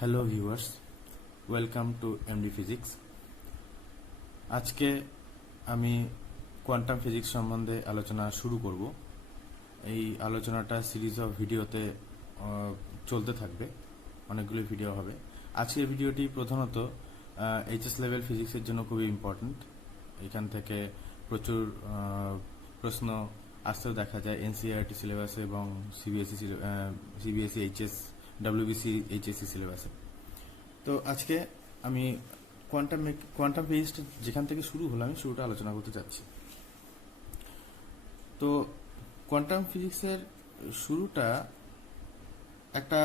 Hello viewers, welcome to MD physics. আজকে আমি quantum physics সম্বন্ধে আলোচনা শুরু করব। এই আলোচনাটা সিরিজ অফ ভিডিওতে চলতে থাকবে, অনেকগুলো ভিডিও হবে। আজকের ভিডিওটি প্রধানত এইচএস লেভেল ফিজিক্সের জন্য খুবই ইম্পর্ট্যান্ট। এখান থেকে প্রচুর প্রশ্ন আসতেও দেখা যায় এনসিইআরটি সিলেবাসে এবং সিবিএসই এইচএস ডব্লিউবিসি এইচএসসি সিলেবাসে। তো আজকে আমি কোয়ান্টাম ফিজিক্স যেখান থেকে শুরু হলো আমি শুরুটা আলোচনা করতে চাচ্ছি। তো কোয়ান্টাম ফিজিক্সের শুরুটা একটা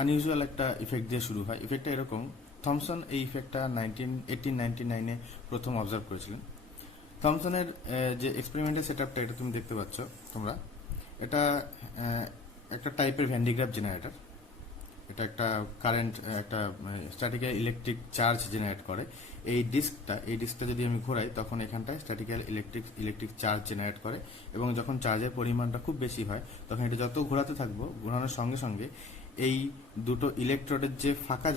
আনইউজুয়াল একটা ইফেক্ট দিয়ে শুরু হয়। ইফেক্টটা এরকম, থমসন এই ইফেক্টটা 1899-এ প্রথম অবজার্ভ করেছিলেন। থমসনের যে এক্সপেরিমেন্টের সেট আপটা, এটা তুমি দেখতে পাচ্ছ তোমরা, এটা একটা টাইপের ভ্যান্ডিগ্রাফ জেনারেটর। এটা একটা কারেন্ট, একটা স্ট্যাটিক্যাল ইলেকট্রিক চার্জ জেনারেট করে। এই ডিস্কটা যদি আমি ঘোরাই তখন এখানটায় স্ট্যাটিক্যাল ইলেকট্রিক চার্জ জেনারেট করে, এবং যখন চার্জের পরিমাণটা খুব বেশি হয় তখন এটা যত ঘোরাতে থাকবো, ঘোরানোর সঙ্গে সঙ্গে এই দুটো ইলেকট্রোডের যে ফাঁকা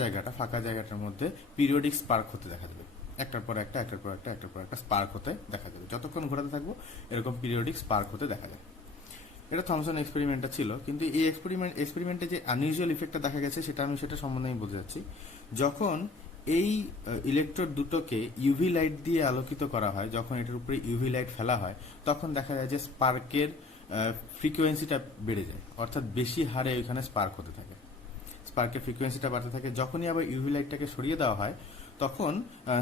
জায়গাটার মধ্যে পিরিয়ডিক স্পার্ক হতে দেখা যাবে। একটার পর একটা স্পার্ক হতে দেখা যাবে। যতক্ষণ ঘোরাতে থাকবো এরকম পিরিয়ডিক স্পার্ক হতে দেখা যায়। এটা থমসন এক্সপেরিমেন্টটা ছিল, কিন্তু এই এক্সপেরিমেন্টে যে আনইউজুয়াল ইফেক্টটা দেখা গেছে সেটা সম্বন্ধে আমি বলতে যাচ্ছি। যখন এই ইলেকট্রোড দুটোকে ইউভি লাইট দিয়ে আলোকিত করা হয়, যখন এটার উপরে ইউভি লাইট ফেলা হয়, তখন দেখা যায় যে স্পার্কের ফ্রিকোয়েন্সিটা বেড়ে যায়, অর্থাৎ বেশি হারে ওইখানে স্পার্ক হতে থাকে, স্পার্কের ফ্রিকোয়েন্সিটা বাড়তে থাকে। যখনই আবার ইউভি লাইটটাকে সরিয়ে দেওয়া হয় তখন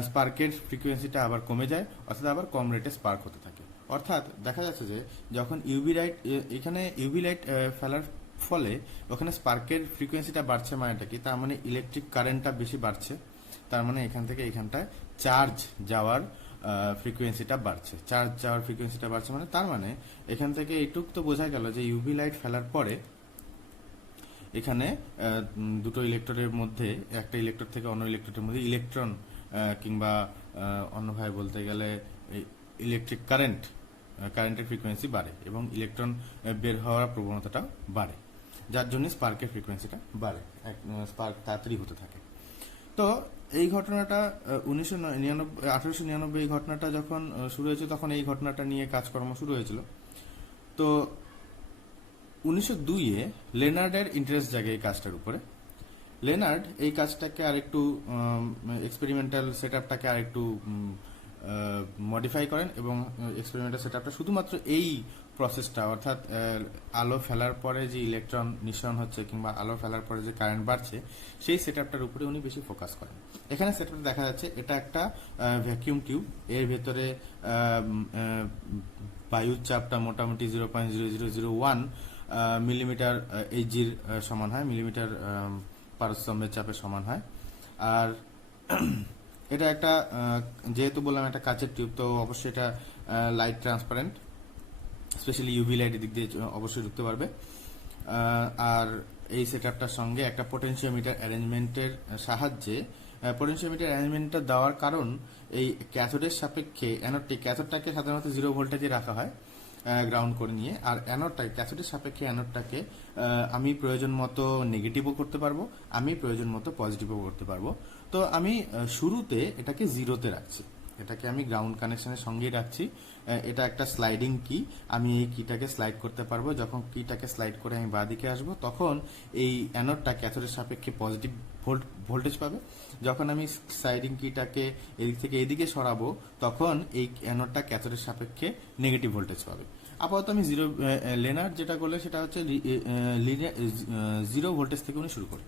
স্পার্কের ফ্রিকোয়েন্সিটা আবার কমে যায়, অর্থাৎ আবার কম রেটে স্পার্ক হতে থাকে। অর্থাৎ দেখা যাচ্ছে যে যখন ইউভি লাইট ফেলার ফলে ওখানে স্পার্কের ফ্রিকোয়েন্সিটা বাড়ছে, মানেটা কি? তার মানে ইলেকট্রিক কারেন্টটা বেশি বাড়ছে, তার মানে এখান থেকে এখানটায় চার্জ যাওয়ার ফ্রিকোয়েন্সিটা বাড়ছে। মানে তার মানে এখান থেকে এইটুক তো বোঝা গেল যে ইউভি লাইট ফেলার পরে এখানে দুটো ইলেকট্রনের মধ্যে, একটা ইলেকট্রন থেকে অন্য ইলেকট্রনের মধ্যে ইলেকট্রন কিংবা অন্যভাবে বলতে গেলে ইলেকট্রিক কারেন্টের ফ্রিকোয়েন্সি বাড়ে এবং ইলেকট্রন বের হওয়ার প্রবণতাটা বাড়ে, যার জন্য স্পার্কের ফ্রিকোয়েন্সিটা বাড়ে, স্পার্ক তাড়াতাড়ি হতে থাকে। তো এই ঘটনাটা 1899 এই ঘটনাটা যখন শুরু হয়েছে, তখন এই ঘটনাটা নিয়ে কাজকর্ম শুরু হয়েছিল। তো 1902-এ লেনার্ডের ইন্টারেস্ট জাগে এই কাজটার উপরে। লেনার্ড এই কাজটাকে আরেকটু এক্সপেরিমেন্টাল সেটআপটাকে আরেকটু মডিফাই করেন এবং এক্সপেরিমেন্টাল সেটআপটা শুধুমাত্র এই প্রসেসটা, অর্থাৎ আলো ফেলার পরে যে ইলেকট্রন নিঃসরণ হচ্ছে কিংবা আলো ফেলার পরে যে কারেন্ট বাড়ছে, সেই সেটআপটার উপরে উনি বেশি ফোকাস করেন। এখানে সেটআপটা দেখা যাচ্ছে, এটা একটা ভ্যাকিউম টিউব। এর ভেতরে বায়ুর চাপটা মোটামুটি 0.0001 মিলিমিটার এইচজির সমান হয়, মিলিমিটার পারস্তম্ভের চাপের সমান হয়। আর এটা একটা, যেহেতু বললাম একটা কাচের টিউব, তো অবশ্যই এটা লাইট ট্রান্সপারেন্ট, স্পেশালি ইউভি লাইটের দিক দিয়ে অবশ্যই ঢুকতে পারবে। আর এই সেটআপটার সঙ্গে একটা পোটেনশিওমিটার অ্যারেঞ্জমেন্টের সাহায্যে, পোটেনশিওমিটার অ্যারেঞ্জমেন্টটা দেওয়ার কারণ, এই ক্যাথোডের সাপেক্ষে ক্যাথোডটাকে সাধারণত 0 ভোল্টেজে রাখা হয় গ্রাউন্ড করে নিয়ে, আর ক্যাথোডের সাপেক্ষে অ্যানোডটাকে আমি প্রয়োজন মতো নেগেটিভও করতে পারবো, আমি প্রয়োজন মতো পজিটিভও করতে পারবো। তো আমি শুরুতে এটাকে 0-তে রাখছি, এটাকে আমি গ্রাউন্ড কানেকশনের সঙ্গেই রাখছি। এটা একটা স্লাইডিং কি, আমি এই কিটাকে স্লাইড করতে পারবো। যখন কিটাকে স্লাইড করে আমি বাঁ দিকে আসবো, তখন এই অ্যানোডটা ক্যাথোডের সাপেক্ষে পজিটিভ ভোল্টেজ পাবে। যখন আমি স্লাইডিং কিটাকে এদিক থেকে এদিকে সরাবো, তখন এই অ্যানোডটা ক্যাথোডের সাপেক্ষে নেগেটিভ ভোল্টেজ পাবে। আপাতত আমি লেনার্ড যেটা করলে সেটা হচ্ছে 0 ভোল্টেজ থেকে উনি শুরু করি।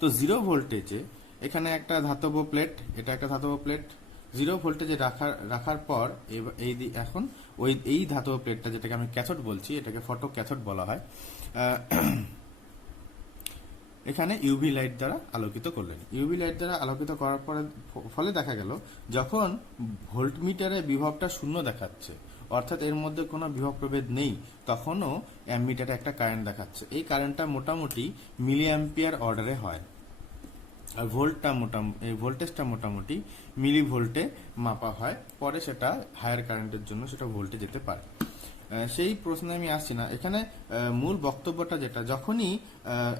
তো 0 ভোল্টেজে এখানে একটা ধাতব প্লেট, এটা একটা ধাতব প্লেট 0 ভোল্টেজে রাখার পর এখন এই ধাতব প্লেটটা, যেটাকে আমি ক্যাথোড বলছি, এটাকে ফটো ক্যাথোড বলা হয়, এখানে ইউভি লাইট দ্বারা আলোকিত করলেন। ইউভি লাইট দ্বারা আলোকিত করার ফলে দেখা গেল, যখন ভোল্টমিটারে বিভবটা 0 দেখাচ্ছে, অর্থাৎ এর মধ্যে কোনো বিভব প্রভেদ নেই, তখনও অ্যামমিটারে একটা কারেন্ট দেখাচ্ছে। এই কারেন্টটা মোটামুটি মিলি অ্যাম্পিয়ার অর্ডারে হয়, আর ভোল্টেজটা মোটামুটি মিলি ভোল্টে মাপা হয়। পরে সেটা হায়ার কারেন্টের জন্য সেটা ভোল্টে যেতে পারে। সেই প্রশ্নে আমি আসছি না এখানে। মূল বক্তব্যটা যেটা, যখনই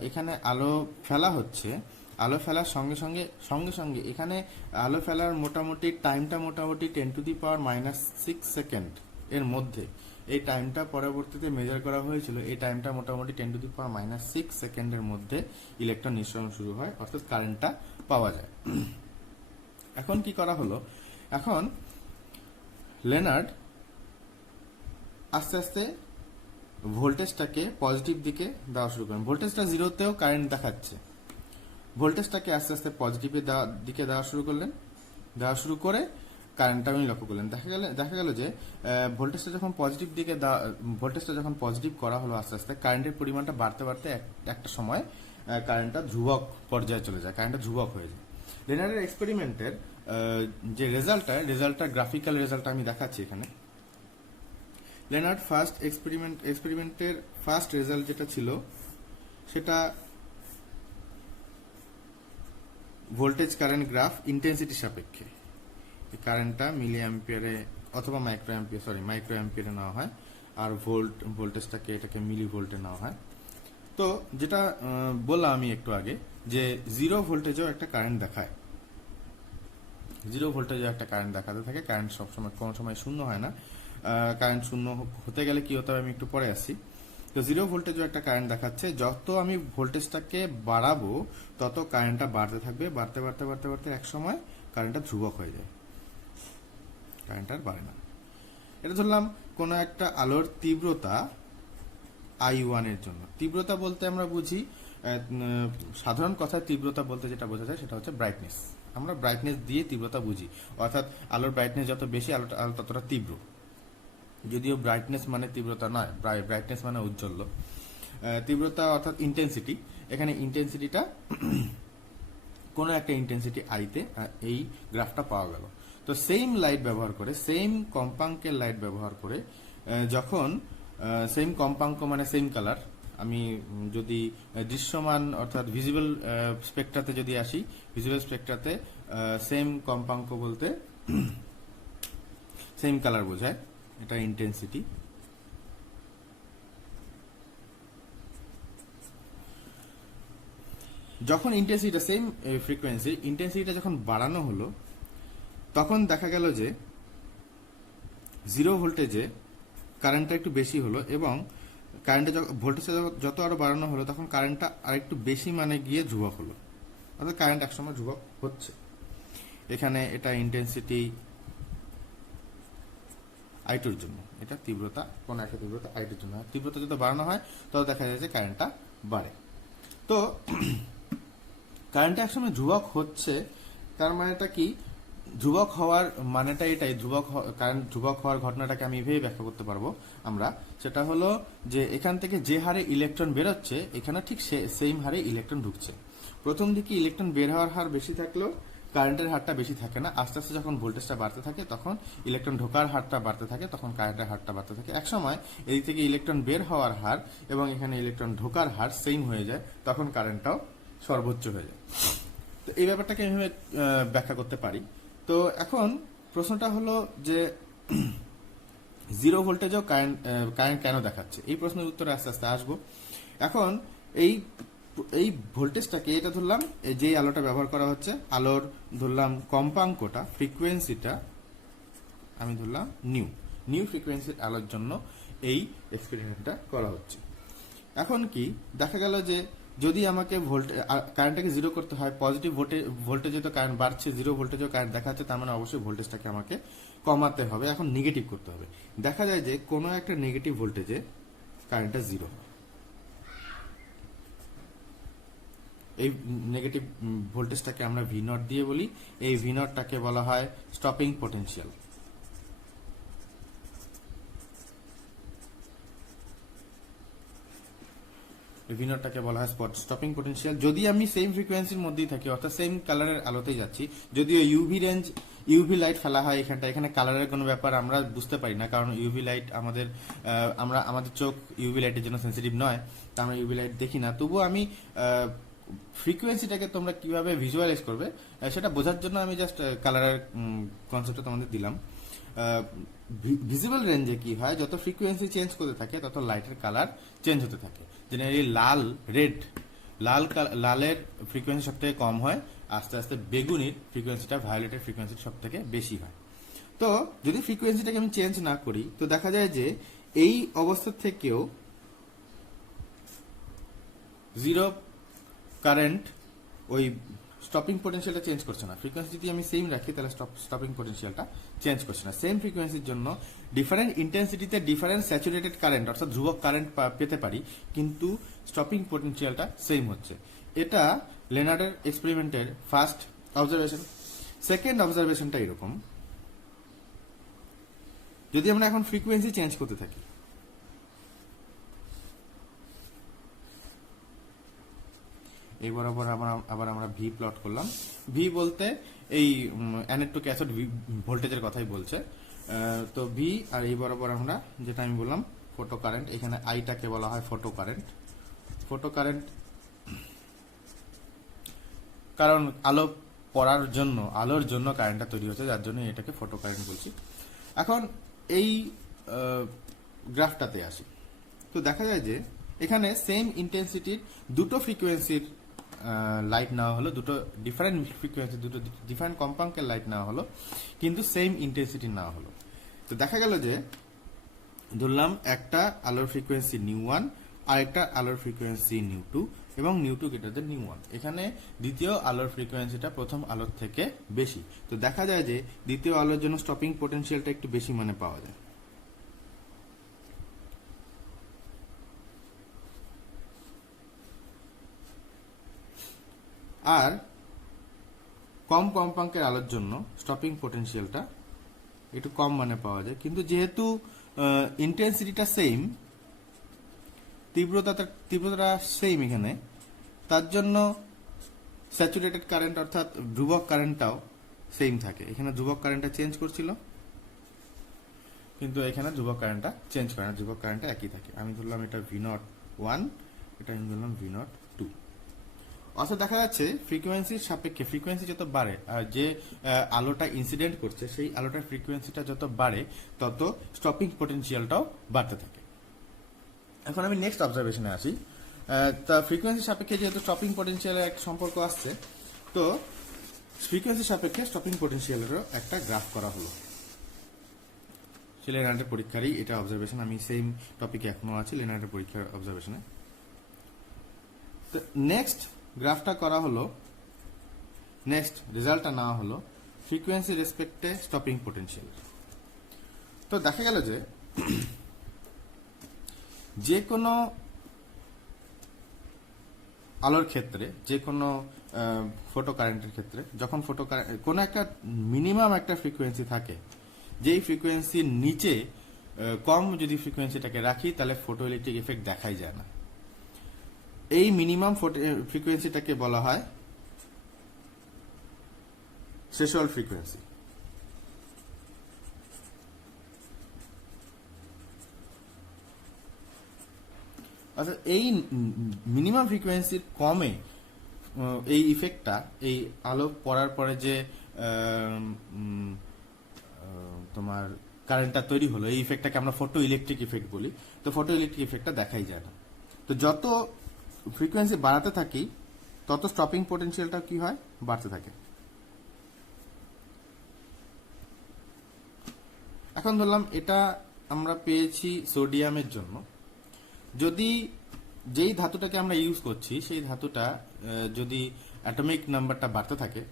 এখানে আলো ফেলা হচ্ছে, আলো ফেলার সঙ্গে সঙ্গে সঙ্গে সঙ্গে এখানে আলো ফেলার মোটামুটি টাইমটা মোটামুটি 10⁻⁶ সেকেন্ড এর মধ্যে, এই টাইমটা পরবর্তীতে মেজার করা হয়েছিল, এই টাইমটা মোটামুটি 10⁻⁶ সেকেন্ডের মধ্যে ইলেকট্রন নিঃসরণ শুরু হয়, অর্থাৎ কারেন্টটা পাওয়া যায়। এখন কি করা হলো, এখন লেনার্ড আস্তে আস্তে ভোল্টেজটাকে পজিটিভ দিকে দেওয়া শুরু করেন। ভোল্টেজটা জিরোতেও কারেন্ট দেখাচ্ছে, ভোল্টেজটাকে আস্তে আস্তে পজিটিভে দিকে দেওয়া শুরু করলেন, দেওয়া শুরু করে কারেন্টটা আমি লক্ষ্য করলেন। দেখা গেল যে ভোল্টেজটা যখন পজিটিভ দিকে ভোল্টেজটা যখন পজিটিভ করা হলো আস্তে আস্তে, কারেন্টের পরিমাণটা বাড়তে বাড়তে একটা সময় কারেন্টটা ধ্রুবক পর্যায়ে চলে যায়, কারেন্টটা ধ্রুবক হয়ে যায়। লেনার্ডের এক্সপেরিমেন্টের যে রেজাল্টটা গ্রাফিক্যাল রেজাল্টটা আমি দেখাচ্ছি এখানে। লেনার্ড এক্সপেরিমেন্টের ফার্স্ট রেজাল্ট যেটা ছিল সেটা ভোল্টেজ কারেন্ট গ্রাফ ইন্টেন্সিটি সাপেক্ষে। কারেন্টটা মিলি অ্যাম্পিয়ারে অথবা মাইক্রো অ্যাম্পিয়ারে নেওয়া হয়, আর ভোল্টেজটাকে এটাকে মিলি ভোল্টে নেওয়া হয়। তো যেটা বললাম আমি একটু আগে, যে জিরো ভোল্টেজেও একটা কারেন্ট দেখায়, জিরো ভোল্টেজেও একটা কারেন্ট দেখাতে থাকে। কারেন্ট সবসময় কোনো সময় শূন্য হয় না, কারেন্ট শূন্য হতে গেলে কি হতে হবে আমি একটু পরে আসি। তো জিরো ভোল্টেজও একটা কারেন্ট দেখাচ্ছে, যত আমি ভোল্টেজটাকে বাড়াবো তত কারেন্টটা বাড়তে থাকবে, বাড়তে বাড়তে বাড়তে বাড়তে এক সময় কারেন্টটা ধ্রুবক হয়ে যায়, কারেন্ট আর বাড়ে না। এটা ধরলাম কোনো একটা আলোর তীব্রতা I1 এর জন্য। তীব্রতা বলতে আমরা বুঝি, সাধারণ কথায় তীব্রতা বলতে যেটা বোঝা যায় সেটা হচ্ছে ব্রাইটনেস। আমরা ব্রাইটনেস দিয়ে তীব্রতা বুঝি, অর্থাৎ আলোর ব্রাইটনেস যত বেশি আলো ততটা তীব্র। যদিও ব্রাইটনেস মানে তীব্রতা নয়, ব্রাইটনেস মানে উজ্জ্বল্য। তীব্রতা অর্থাৎ ইন্টেন্সিটি, এখানে ইন্টেন্সিটিটা কোনো একটা ইন্টেন্সিটি আইতে এই গ্রাফটা পাওয়া গেল। তো সেম লাইট ব্যবহার করে, সেম কম্পাঙ্কের লাইট ব্যবহার করে, যখন সেম কম্পাঙ্ক মানে সেম কালার, আমি যদি দৃশ্যমান অর্থাৎ ভিজিবল স্পেকট্রাতে যদি আসি, ভিজিবল স্পেকট্রাতে সেম কম্পাঙ্ক বলতে সেম কালার বোঝায়, এটা ইন্টেন্সিটি। যখন ইন্টেন্সিটিটা সেম ফ্রিকোয়েন্সি, ইন্টেন্সিটিটা যখন বাড়ানো হলো, তখন দেখা গেল যে জিরো ভোল্টেজে কারেন্টটা একটু বেশি হলো, এবং কারেন্টটা ভোল্টেজটা যত আরো বাড়ানো হলো তখন কারেন্টটা আরেকটু বেশি মানে গিয়ে ধ্রুবক হলো, অর্থাৎ কারেন্ট একসময় ধ্রুবক হচ্ছে। এখানে এটা ইন্টেন্সিটি I2 জন্য, এটা তীব্রতা, কোন একটা তীব্রতা I2 জন্য। তীব্রতা যত বাড়ানো হয় তত দেখা যায় যে কারেন্টটা বাড়ে। তো কারেন্টটা একসময় ধ্রুবক হচ্ছে, তার মানেটা কি? ধ্রুবক হওয়ার মানেটা এটাই, কারেন্ট ধ্রুবক হওয়ার ঘটনাটাকে আমি এভাবে ব্যাখ্যা করতে পারবো আমরা। সেটা হলো যে এখান থেকে যে হারে ইলেকট্রন বেরোচ্ছে, এখানে ঠিক সেম হারে ইলেকট্রন ঢুকছে। প্রথম দিকে ইলেকট্রন বের হওয়ার হার বেশি থাকলেও কারেন্টের হারটা বেশি থাকে না। আস্তে আস্তে যখন ভোল্টেজটা বাড়তে থাকে তখন ইলেকট্রন ঢোকার হারটা বাড়তে থাকে, তখন কারেন্টের হারটা বাড়তে থাকে। একসময় এই থেকে ইলেকট্রন বের হওয়ার হার এবং এখানে ইলেকট্রন ঢোকার হার সেম হয়ে যায়, তখন কারেন্টটাও সর্বোচ্চ হয়ে যায়। তো এই ব্যাপারটাকে এভাবে ব্যাখ্যা করতে পারি। তো এখন প্রশ্নটা হলো যে জিরো ভোল্টেজও কারেন্ট কেন দেখাচ্ছে? এই প্রশ্নের উত্তরে আস্তে আস্তে আসবো। এখন এই ভোল্টেজটাকে, এটা ধরলাম যে আলোটা ব্যবহার করা হচ্ছে, আলোর ধরলাম কম্পাঙ্কটা, ফ্রিকোয়েন্সিটা আমি ধরলাম নিউ ফ্রিকোয়েন্সির আলোর জন্য এই এক্সপেরিমেন্টটা করা হচ্ছে। এখন কি দেখা গেল যে যদি আমাকে কারেন্টটাকে জিরো করতে হয়, পজিটিভ ভোল্টেজে তো কারেন্ট বাড়ছে, জিরো ভোল্টেজেও কারেন্ট দেখাচ্ছে, তার মানে অবশ্যই ভোল্টেজটাকে আমাকে কমাতে হবে, এখন নেগেটিভ করতে হবে। দেখা যায় যে কোনো একটা নেগেটিভ ভোল্টেজে কারেন্টটা জিরো হয়। এই নেগেটিভ ভোল্টেজটাকে আমরা V0 দিয়ে বলি। এই V0টাকে বলা হয় স্টপিং পোটেনশিয়াল। V0টাকে বলা হয় স্টপিং পোটেনশিয়াল। যদি আমি সেম ফ্রিকোয়েন্সির মধ্যেই থাকি, অর্থাৎ সেম কালারের আলোতেই যাচ্ছি, যদিও ইউভি লাইট ফেলা হয় এখানে কালারের কোনো ব্যাপার আমরা বুঝতে পারি না, কারণ ইউভি লাইট আমাদের চোখ ইউভি লাইটের জন্য সেন্সিটিভ নয়, তা আমরা ইউভি লাইট দেখি না। তবুও আমি ফ্রিকোয়েন্সিটাকে তোমরা কিভাবে ভিজুয়ালাইজ করবে সেটা বোঝার জন্য আমি জাস্ট কালারের কনসেপ্টটা তোমাদের দিলাম। ভিজিবল রেঞ্জে কি হয়, যত ফ্রিকোয়েন্সি চেঞ্জ করতে থাকে তত লাইটের কালার চেঞ্জ হতে থাকে। জেনারেলি লাল, রেড, লালের ফ্রিকোয়েন্সি সব থেকে কম হয়, আস্তে আস্তে বেগুনির ফ্রিকোয়েন্সিটা ভায়োলেটের ফ্রিকোয়েন্সি সব থেকে বেশি হয়। তো যদি ফ্রিকোয়েন্সিটাকে আমি চেঞ্জ না করি তো দেখা যায় যে এই অবস্থা থেকেও জিরো কারেন্ট ওই স্টপিং পোটেনশিয়ালটা চেঞ্জ করছে না। ফ্রিকোয়েন্সি যদি আমি সেম রাখি তাহলে স্টপিং পোটেনশিয়ালটা চেঞ্জ করছে না। সেম ফ্রিকোয়েন্সির জন্য ডিফারেন্ট ইন্টেন্সিটিতে ডিফারেন্ট স্যাচুরেটেড কারেন্ট অর্থাৎ ধ্রুবক কারেন্ট পেতে পারি, কিন্তু স্টপিং পোটেনশিয়ালটা সেম হচ্ছে। এটা লেনার্ডের এক্সপেরিমেন্টের ফার্স্ট অবজারভেশন। সেকেন্ড অবজারভেশনটা এরকম, যদি আমরা এখন ফ্রিকোয়েন্সি চেঞ্জ করতে থাকি, এই বরাবর আবার আমরা ভি প্লট করলাম। ভি বলতে এই অ্যানোড টু ক্যাথোড ভোল্টেজের কথাই বলছে। তো ভি আর এই বরাবর আমরা যেটা আমি বললাম ফোটো কারেন্ট, এখানে আইটাকে বলা হয় ফোটো কারেন্ট। ফোটো কারেন্ট কারণ আলো পড়ার জন্য, আলোর জন্য কারেন্টটা তৈরি হচ্ছে, যার জন্য এটাকে ফোটো কারেন্ট বলছি। এখন এই গ্রাফটাতে আসি, তো দেখা যায় যে এখানে সেম ইন্টেন্সিটির দুটো ফ্রিকোয়েন্সির লাইট নেওয়া হলো, দুটো ডিফারেন্ট ফ্রিকোয়েন্সি, দুটো ডিফারেন্ট কম্পাঙ্কের লাইট নেওয়া হলো, কিন্তু সেম ইন্টেন্সিটি নেওয়া হলো। তো দেখা গেল যে ধরলাম একটা আলোর ফ্রিকোয়েন্সি নিউ ওয়ান, আর একটা আলোর ফ্রিকোয়েন্সি নিউ টু, এবং nu two greater than nu one. এখানে দ্বিতীয় আলোর ফ্রিকোয়েন্সিটা প্রথম আলোর থেকে বেশি। তো দেখা যায় যে দ্বিতীয় আলোর জন্য স্টপিং পোটেনশিয়ালটা একটু বেশি মানে পাওয়া যায়। আর কম কম্পাঙ্কের আলোর জন্য স্টপিং পোটেনশিয়ালটা একটু কম মানে পাওয়া যায়। কিন্তু যেহেতু ইন্টেন্সিটিটা সেম, তীব্রতাটা সেম এখানে, তার জন্য স্যাচুরেটেড কারেন্ট অর্থাৎ ধ্রুবক কারেন্টটাও সেম থাকে। এখানে ধ্রুবক কারেন্টটা চেঞ্জ করছিল, কিন্তু এখানে ধ্রুবক কারেন্টটা চেঞ্জ করে না, ধ্রুবক কারেন্টটা একই থাকে। আমি ধরলাম এটা V0 1, এটা আমি ধরলাম V0 2। অর্থাৎ দেখা যাচ্ছে ফ্রিকোয়েন্সির সাপেক্ষে ফ্রিকোয়েন্সি যত বাড়ে, আর যে আলোটা ইনসিডেন্ট করছে সেই আলোটার ফ্রিকোয়েন্সিটা যত বাড়ে তত স্টপিং পোটেনশিয়ালটাও বাড়তে থাকে। এখন আমি নেক্সট অবজারভেশনে আসি। তা ফ্রিকোয়েন্সির সাপেক্ষে যেহেতু স্টপিং পোটেনশিয়ালের একটা সম্পর্ক আসছে, তো ফ্রিকোয়েন্সির সাপেক্ষে স্টপিং পোটেনশিয়ালেরও একটা গ্রাফ করা হলো। লেনার্ডের পরীক্ষারই এটা অবজারভেশন, আমি সেম টপিকে এখনো আছি লেনার্ডের পরীক্ষার অবজারভেশনে। তো নেক্সট গ্রাফটা করা হলো, নেক্সট রেজাল্টটা নেওয়া হলো ফ্রিকোয়েন্সি রেসপেক্টে স্টপিং পোটেনশিয়াল। তো দেখা গেল যে যে কোনো আলোর ক্ষেত্রে, যে কোনো ফোটো কারেন্টের ক্ষেত্রে, যখন কোনো একটা মিনিমাম একটা ফ্রিকোয়েন্সি থাকে, যেই ফ্রিকোয়েন্সির নিচে কম যদি ফ্রিকোয়েন্সিটাকে রাখি তাহলে ফটো ইলেকট্রিক এফেক্ট দেখাই যায় না। এই মিনিমাম ফ্রিকোয়েন্সিটাকে বলা হয় থ্রেশহোল্ড ফ্রিকোয়েন্সি। অর্থাৎ এই মিনিমাম ফ্রিকোয়েন্সির কমে এই ইফেক্টটা, এই আলো পড়ার পরে যে তোমার কারেন্টটা তৈরি হলো, এই ইফেক্টটাকে আমরা ফটো ইলেকট্রিক ইফেক্ট বলি। তো ফটো ইলেকট্রিক ইফেক্টটা দেখাই যায় না। তো যত ফ্রিকোয়েন্সি বাড়াতে থাকি তত স্টপিং পোটেনশিয়ালটা কি হয়, বাড়তে থাকে। এখন ধরলাম এটা আমরা পেয়েছি সোডিয়ামের জন্য। যদি যেই ধাতুটাকে আমরা ইউজ করছি সেই ধাতুটা যদি অ্যাটমিক নাম্বারটা বাড়তে থাকে,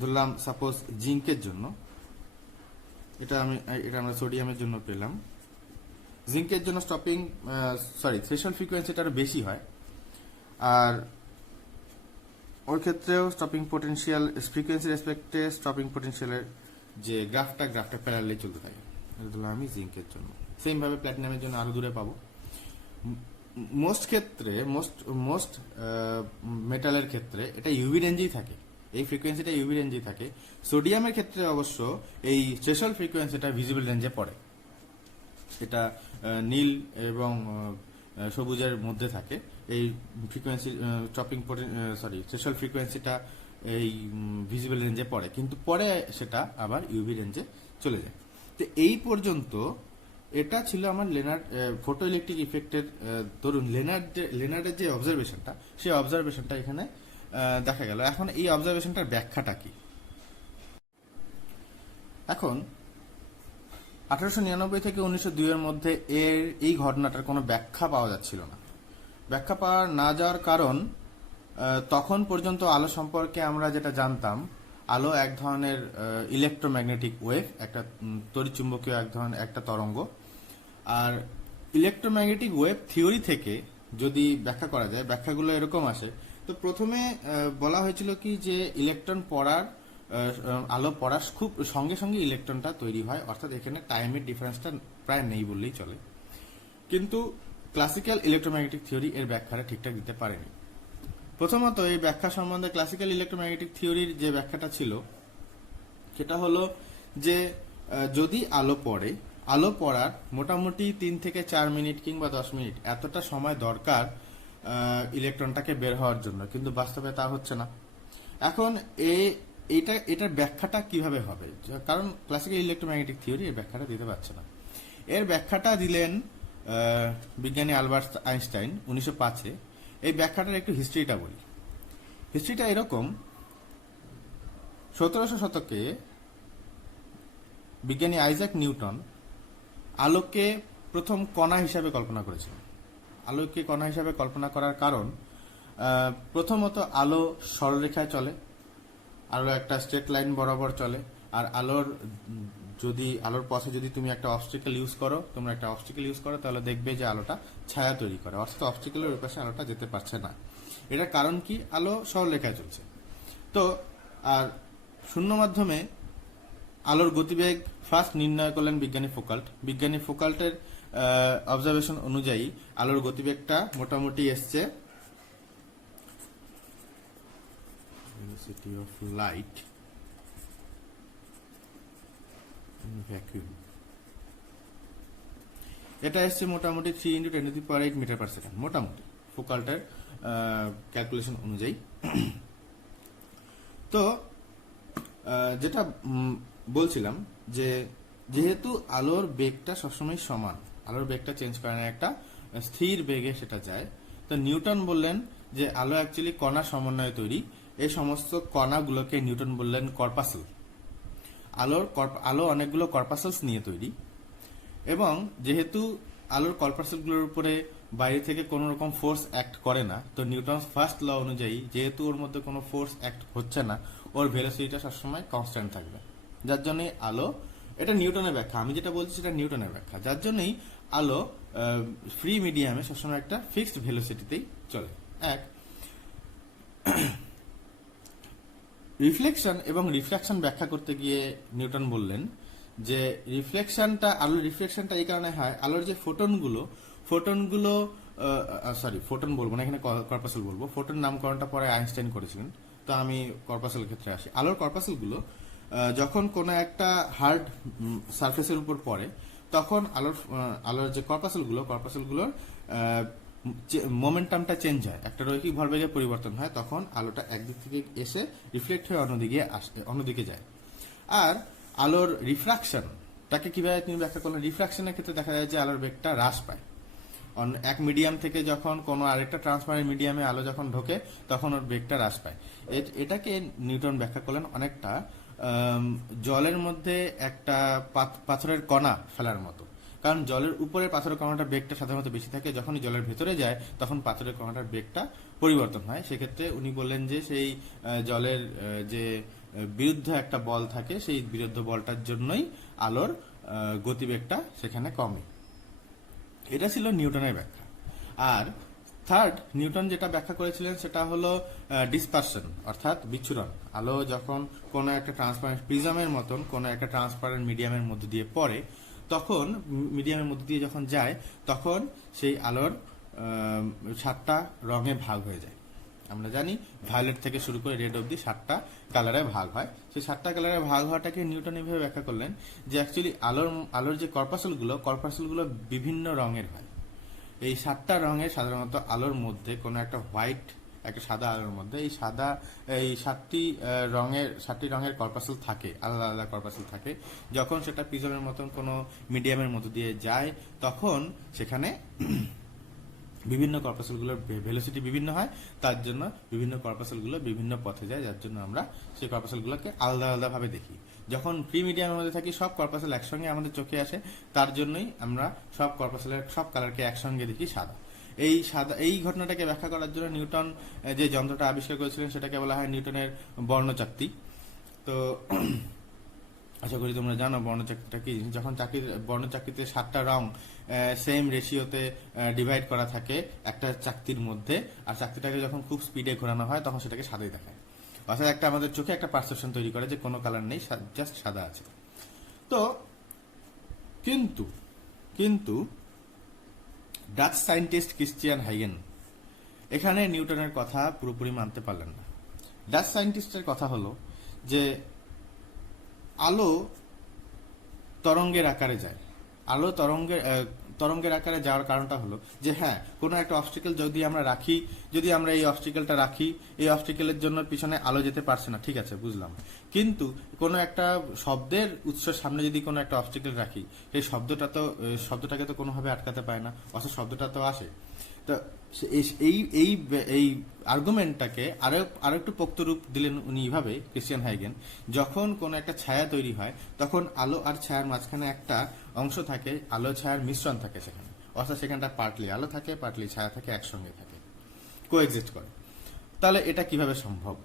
ধরলাম সাপোজ জিঙ্কের জন্য, এটা আমরা সোডিয়ামের জন্য পেলাম। জিঙ্কের জন্য থ্রেশহোল্ড ফ্রিকোয়েন্সিটা আরো বেশি হয়, আর ওর ক্ষেত্রেও স্টপিং পোটেনশিয়াল ফ্রিকোয়েন্সি রেসপেক্টে স্টপিং পোটেনশিয়ালের যে গ্রাফটা প্যারালালি চলতে থাকে। ধরলাম আমি জিঙ্কের জন্য। সেম ভাবে প্ল্যাটিনামের জন্য আরো দূরে পাবো। মোস্ট ক্ষেত্রে, মোস্ট মেটালের ক্ষেত্রে এটা ইউভি রেঞ্জেই থাকে, এই ফ্রিকোয়েন্সিটা ইউভি রেঞ্জেই থাকে। সোডিয়ামের ক্ষেত্রে অবশ্য এই থ্রেশহোল্ড ফ্রিকোয়েন্সিটা ভিজিবল রেঞ্জে পড়ে, এটা নীল এবং সবুজের মধ্যে থাকে। এই ফ্রিকোয়েন্সি থ্রেশহোল্ড ফ্রিকোয়েন্সিটা এই ভিজিবল রেঞ্জে পড়ে, কিন্তু পরে সেটা আবার ইউভি রেঞ্জে চলে যায়। তো এই পর্যন্ত এটা ছিল আমার লেনার্ড ফটো ইলেকট্রিক ইফেক্টের ধরুন লেনার্ডের যে অবজারভেশনটা, সেই অবজারভেশনটা এখানে দেখা গেল। এখন এই অবজারভেশনটার ব্যাখ্যাটা কি? এখন 1899 থেকে 1902 এর মধ্যে এই ঘটনাটার কোনো ব্যাখ্যা পাওয়া যাচ্ছিল না। ব্যাখ্যা পাওয়া না যাওয়ার কারণ, তখন পর্যন্ত আলো সম্পর্কে আমরা যেটা জানতাম, আলো এক ধরনের ইলেকট্রোম্যাগনেটিক ওয়েভ, একটা তড়িৎচুম্বকীয় এক ধরনের একটা তরঙ্গ। আর ইলেকট্রোম্যাগনেটিক ওয়েভ থিওরি থেকে যদি ব্যাখ্যা করা যায়, ব্যাখ্যাগুলো এরকম আসে। তো প্রথমে বলা হয়েছিল কি যে ইলেকট্রন পড়ার আলো পড়ার খুব সঙ্গে সঙ্গে ইলেকট্রনটা তৈরি হয়, অর্থাৎ এখানে টাইমের ডিফারেন্সটা প্রায় নেই বললেই চলে। কিন্তু ক্লাসিক্যাল ইলেকট্রোম্যাগনেটিক থিওরি এর ব্যাখ্যাটা ঠিকঠাক দিতে পারেনি। প্রথমত এই ব্যাখ্যা সম্বন্ধে ক্লাসিক্যাল ইলেকট্রোম্যাগনেটিক থিওরির যে ব্যাখ্যাটা ছিল সেটা হলো যে যদি আলো পড়ে, আলো পড়ার মোটামুটি 3 থেকে 4 মিনিট কিংবা 10 মিনিট এতটা সময় দরকার ইলেকট্রনটাকে বের হওয়ার জন্য, কিন্তু বাস্তবে তা হচ্ছে না। এখন এটার ব্যাখ্যাটা কিভাবে হবে? কারণ ক্লাসিক্যাল ইলেকট্রোম্যাগনেটিক থিওরি এর ব্যাখ্যাটা দিতে পারছে না। এর ব্যাখ্যাটা দিলেন বিজ্ঞানী আলবার্ট আইনস্টাইন 1905-এ। এই ব্যাখ্যাটার একটু হিস্ট্রিটা বলি। হিস্ট্রিটা এরকম, 1700 শতকে বিজ্ঞানী আইজাক নিউটন আলোকে প্রথম কণা হিসাবে কল্পনা করেছিলেন। আলোকে কণা হিসাবে কল্পনা করার কারণ, প্রথমত আলো সরলরেখায় চলে, আলো একটা স্ট্রেট লাইন বরাবর চলে। আর আলোর পথে যদি তুমি একটা অবস্ট্রিকেল ইউজ করো, তাহলে দেখবে যে আলোটা ছায়া তৈরি করে, অর্থাৎ অবস্ট্রিকেলের ওই পাশে আলোটা যেতে পারছে না। এটার কারণ কি? আলো সরলরেখায় চলছে। তো আর শূন্য মাধ্যমে আলোর গতিবেগ ফার্স্ট নির্ণয় করলেন বিজ্ঞানী ফোকাল্টের অবজারভেশন অনুযায়ী আলোর গতিবেগটা মোটামুটি এসছে velocity of light in vacuum, এটা এসছে মোটামুটি 3 × 10⁸ মিটার পার সেকেন্ড, মোটামুটি ফোকাল্টের ক্যালকুলেশন অনুযায়ী। তো যেটা বলছিলাম যে যেহেতু আলোর বেগটা সবসময় সমান, আলোর বেগটা চেঞ্জ করে না, একটা স্থির বেগে সেটা যায়, তো নিউটন বললেন যে আলো অ্যাকচুয়ালি কণা সমন্বয়ে তৈরি। এই সমস্ত কণাগুলোকে নিউটন বললেন কর্পাসেল। আলো অনেকগুলো কর্পাসেলস নিয়ে তৈরি, এবং যেহেতু আলোর কর্পাসেলগুলোর উপরে বাইরে থেকে কোনো রকম ফোর্স অ্যাক্ট করে না, তো নিউটনস ফার্স্ট ল অনুযায়ী যেহেতু ওর মধ্যে কোনো ফোর্স অ্যাক্ট হচ্ছে না, ওর ভেলোসিটিটা সবসময় কনস্ট্যান্ট থাকবে। যার জন্যই আলো, এটা নিউটনের ব্যাখ্যা, আমি যেটা বলছি সেটা নিউটনের ব্যাখ্যা, যার জন্যই আলো ফ্রি মিডিয়ামে সবসময় একটা ফিক্সড ভেলোসিটিতেই চলে। এক, রিফ্লেকশন এবং রিফ্র্যাকশন ব্যাখ্যা করতে গিয়ে নিউটন বললেন যে আলোর রিফ্লেকশনটা এই কারণে হয়, আলোর যে ফোটনগুলো ফোটন বলবো না, এখানে কর্পাসেল বলবো। ফোটন নামকরণটা পরে আইনস্টাইন করেছিলেন, তো আমি কর্পাসেল ক্ষেত্রে আসি। আলোর কর্পাসেলগুলো যখন কোনো একটা হার্ড সারফেসের উপর পড়ে, তখন আলোর যে কর্পাসেলগুলোর মোমেন্টামটা চেঞ্জ হয়, একটা রৈখিক ভরবেগে পরিবর্তন হয়, তখন আলোটা একদিক থেকে এসে রিফ্লেক্ট হয়ে অন্যদিকে যায়। আর আলোর রিফ্রাকশনটাকে কিভাবে তিনি ব্যাখ্যা করলেন? রিফ্রাকশনের ক্ষেত্রে দেখা যায় যে আলোর বেগটা হ্রাস পায়। এক মিডিয়াম থেকে যখন কোনো আরেকটা ট্রান্সপারেন্ট মিডিয়ামে আলো যখন ঢোকে, তখন ওর বেগটা হ্রাস পায়। এটাকে নিউটন ব্যাখ্যা করলেন অনেকটা জলের মধ্যে একটা পাথরের কণা ফেলার মতো। কারণ জলের উপরে পাথরের কণাটার বেগটা সাধারণত বেশি থাকে, যখনই জলের ভেতরে যায় তখন পাথরের কণাটার বেগটা পরিবর্তন হয়। সেক্ষেত্রে উনি বললেন যে সেই জলের যে বিরুদ্ধ একটা বল থাকে, সেই বিরুদ্ধ বলটার জন্যই আলোর গতিবেগটা সেখানে কমে। এটা ছিল নিউটনের ব্যাখ্যা। আর থার্ড, নিউটন যেটা ব্যাখ্যা করেছিলেন সেটা হলো ডিসপারশন, অর্থাৎ বিচ্ছুরণ। আলো যখন কোনো একটা ট্রান্সপারেন্ট প্রিজমের মতন কোনো একটা ট্রান্সপারেন্ট মিডিয়ামের মধ্যে দিয়ে পড়ে, তখন মিডিয়ামের মধ্যে দিয়ে যখন যায়, তখন সেই আলোর 7টা রঙে ভাগ হয়ে যায়। আমরা জানি ভায়োলেট থেকে শুরু করে রেড অবধি 7টা কালারে ভাগ হয়। সেই 7টা কালারে ভাগ হওয়াটাকে নিউটন এভাবে ব্যাখ্যা করলেন যে অ্যাকচুয়ালি আলোর যে কর্পাসেলগুলো বিভিন্ন রঙের হয়। এই 7টা রঙে সাধারণত আলোর মধ্যে কোনো একটা হোয়াইট একটা সাদা আলোর মধ্যে এই সাতটি রঙের কর্পাসেল থাকে, আলাদা আলাদা কর্পাসেল থাকে। যখন সেটা প্রিজমের মতন কোনো মিডিয়ামের মধ্য দিয়ে যায়, তখন সেখানে বিভিন্ন কর্পাসেলগুলোর ভেলোসিটি বিভিন্ন হয়, তার জন্য বিভিন্ন কর্পাসেলগুলো বিভিন্ন পথে যায়, যার জন্য আমরা সেই কর্পাসেলগুলোকে আলাদা আলাদা ভাবে দেখি। যখন প্রি মিডিয়ামের মধ্যে থাকি, সব কর্পাসেল একসঙ্গে আমাদের চোখে আসে, তার জন্যই আমরা সব কর্পাসেলের সব কালারকে একসঙ্গে দেখি সাদা। এই ঘটনাটাকে ব্যাখ্যা করার জন্য নিউটন যে যন্ত্রটা আবিষ্কার করেছিলেন সেটাকে বলা হয় নিউটনের বর্ণচাকতি। তো আশা করি তোমরা জানো বর্ণচাকতিটা কি। যখন বর্ণচাকতিতে 7টা রং সেম রেশিওতে ডিভাইড করা থাকে একটা চাকতির মধ্যে, আর চাকতিটাকে যখন খুব স্পিডে ঘোরানো হয় তখন সেটাকে সাদাই দেখায়। অর্থাৎ একটা আমাদের চোখে একটা পারসেপশন তৈরি করে যে কোনো কালার নেই, জাস্ট সাদা আছে। তো কিন্তু কিন্তু ডাচ সায়েন্টিস্ট ক্রিশ্চিয়ান হাইগেন এখানে নিউটনের কথা পুরোপুরি মানতে পারলেন না। ডাচ সায়েন্টিস্টের কথা হলো যে আলো তরঙ্গের আকারে যায়। আলো তরঙ্গের আকারে যাওয়ার কারণটা হলো যে হ্যাঁ, কোনো একটা অবস্টিকেল যদি আমরা এই অবস্টিকেলটা রাখি, এই অবস্টিকেলের জন্য পিছনে আলো যেতে পারছে না, ঠিক আছে বুঝলাম, কিন্তু কোনো একটা শব্দের উৎসের সামনে যদি কোনো একটা অবস্টিকেল রাখি, সেই শব্দটাকে তো কোনোভাবে আটকাতে পারে না, অর্থাৎ শব্দটা তো আসে। তো এই আর্গুমেন্টটাকে আরো একটু পোক্ত রূপ দিলেন উনি এইভাবে, ক্রিশ্চিয়ান হাইগেন। যখন কোনো একটা ছায়া তৈরি হয়, তখন আলো আর ছায়ার মাঝখানে একটা অংশ থাকে, আলো ছায়ার মিশ্রণ থাকে সেখানে, অর্থাৎ সেখানটা পার্টলি আলো থাকে, পার্টলি ছায়া থাকে, একসঙ্গে থাকে, কোএক্সিস্ট করে। তাহলে এটা কিভাবে সম্ভব?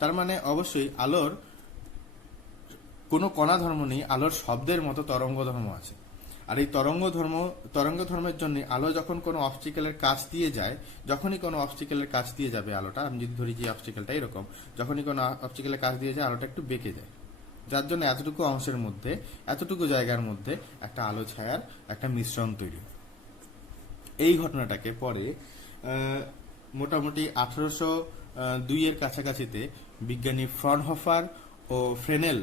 তার মানে অবশ্যই আলোর কোনো কণা ধর্ম নেই, আলোর শব্দের মতো তরঙ্গ ধর্ম আছে। আর এই তরঙ্গ ধর্মের জন্য আলো যখন কোনো অবস্টিকেলের কাছ দিয়ে যায়, যখনই কোনো অবস্টিকেলের কাছ দিয়ে যাবে আলোটা, আমি যদি ধরি যে অবস্টিকেলটা এরকম, যখনই কোনো অবস্টিকেলের কাছ দিয়ে যায় আলোটা একটু বেঁকে যায়, যার জন্য এতটুকু অংশের মধ্যে, এতটুকু জায়গার মধ্যে একটা আলো ছায়ার একটা মিশ্রণ তৈরি। এই ঘটনাটাকে পরে মোটামুটি 1802 এর কাছাকাছিতে বিজ্ঞানী ফ্রনহোফার ও ফ্রেনেল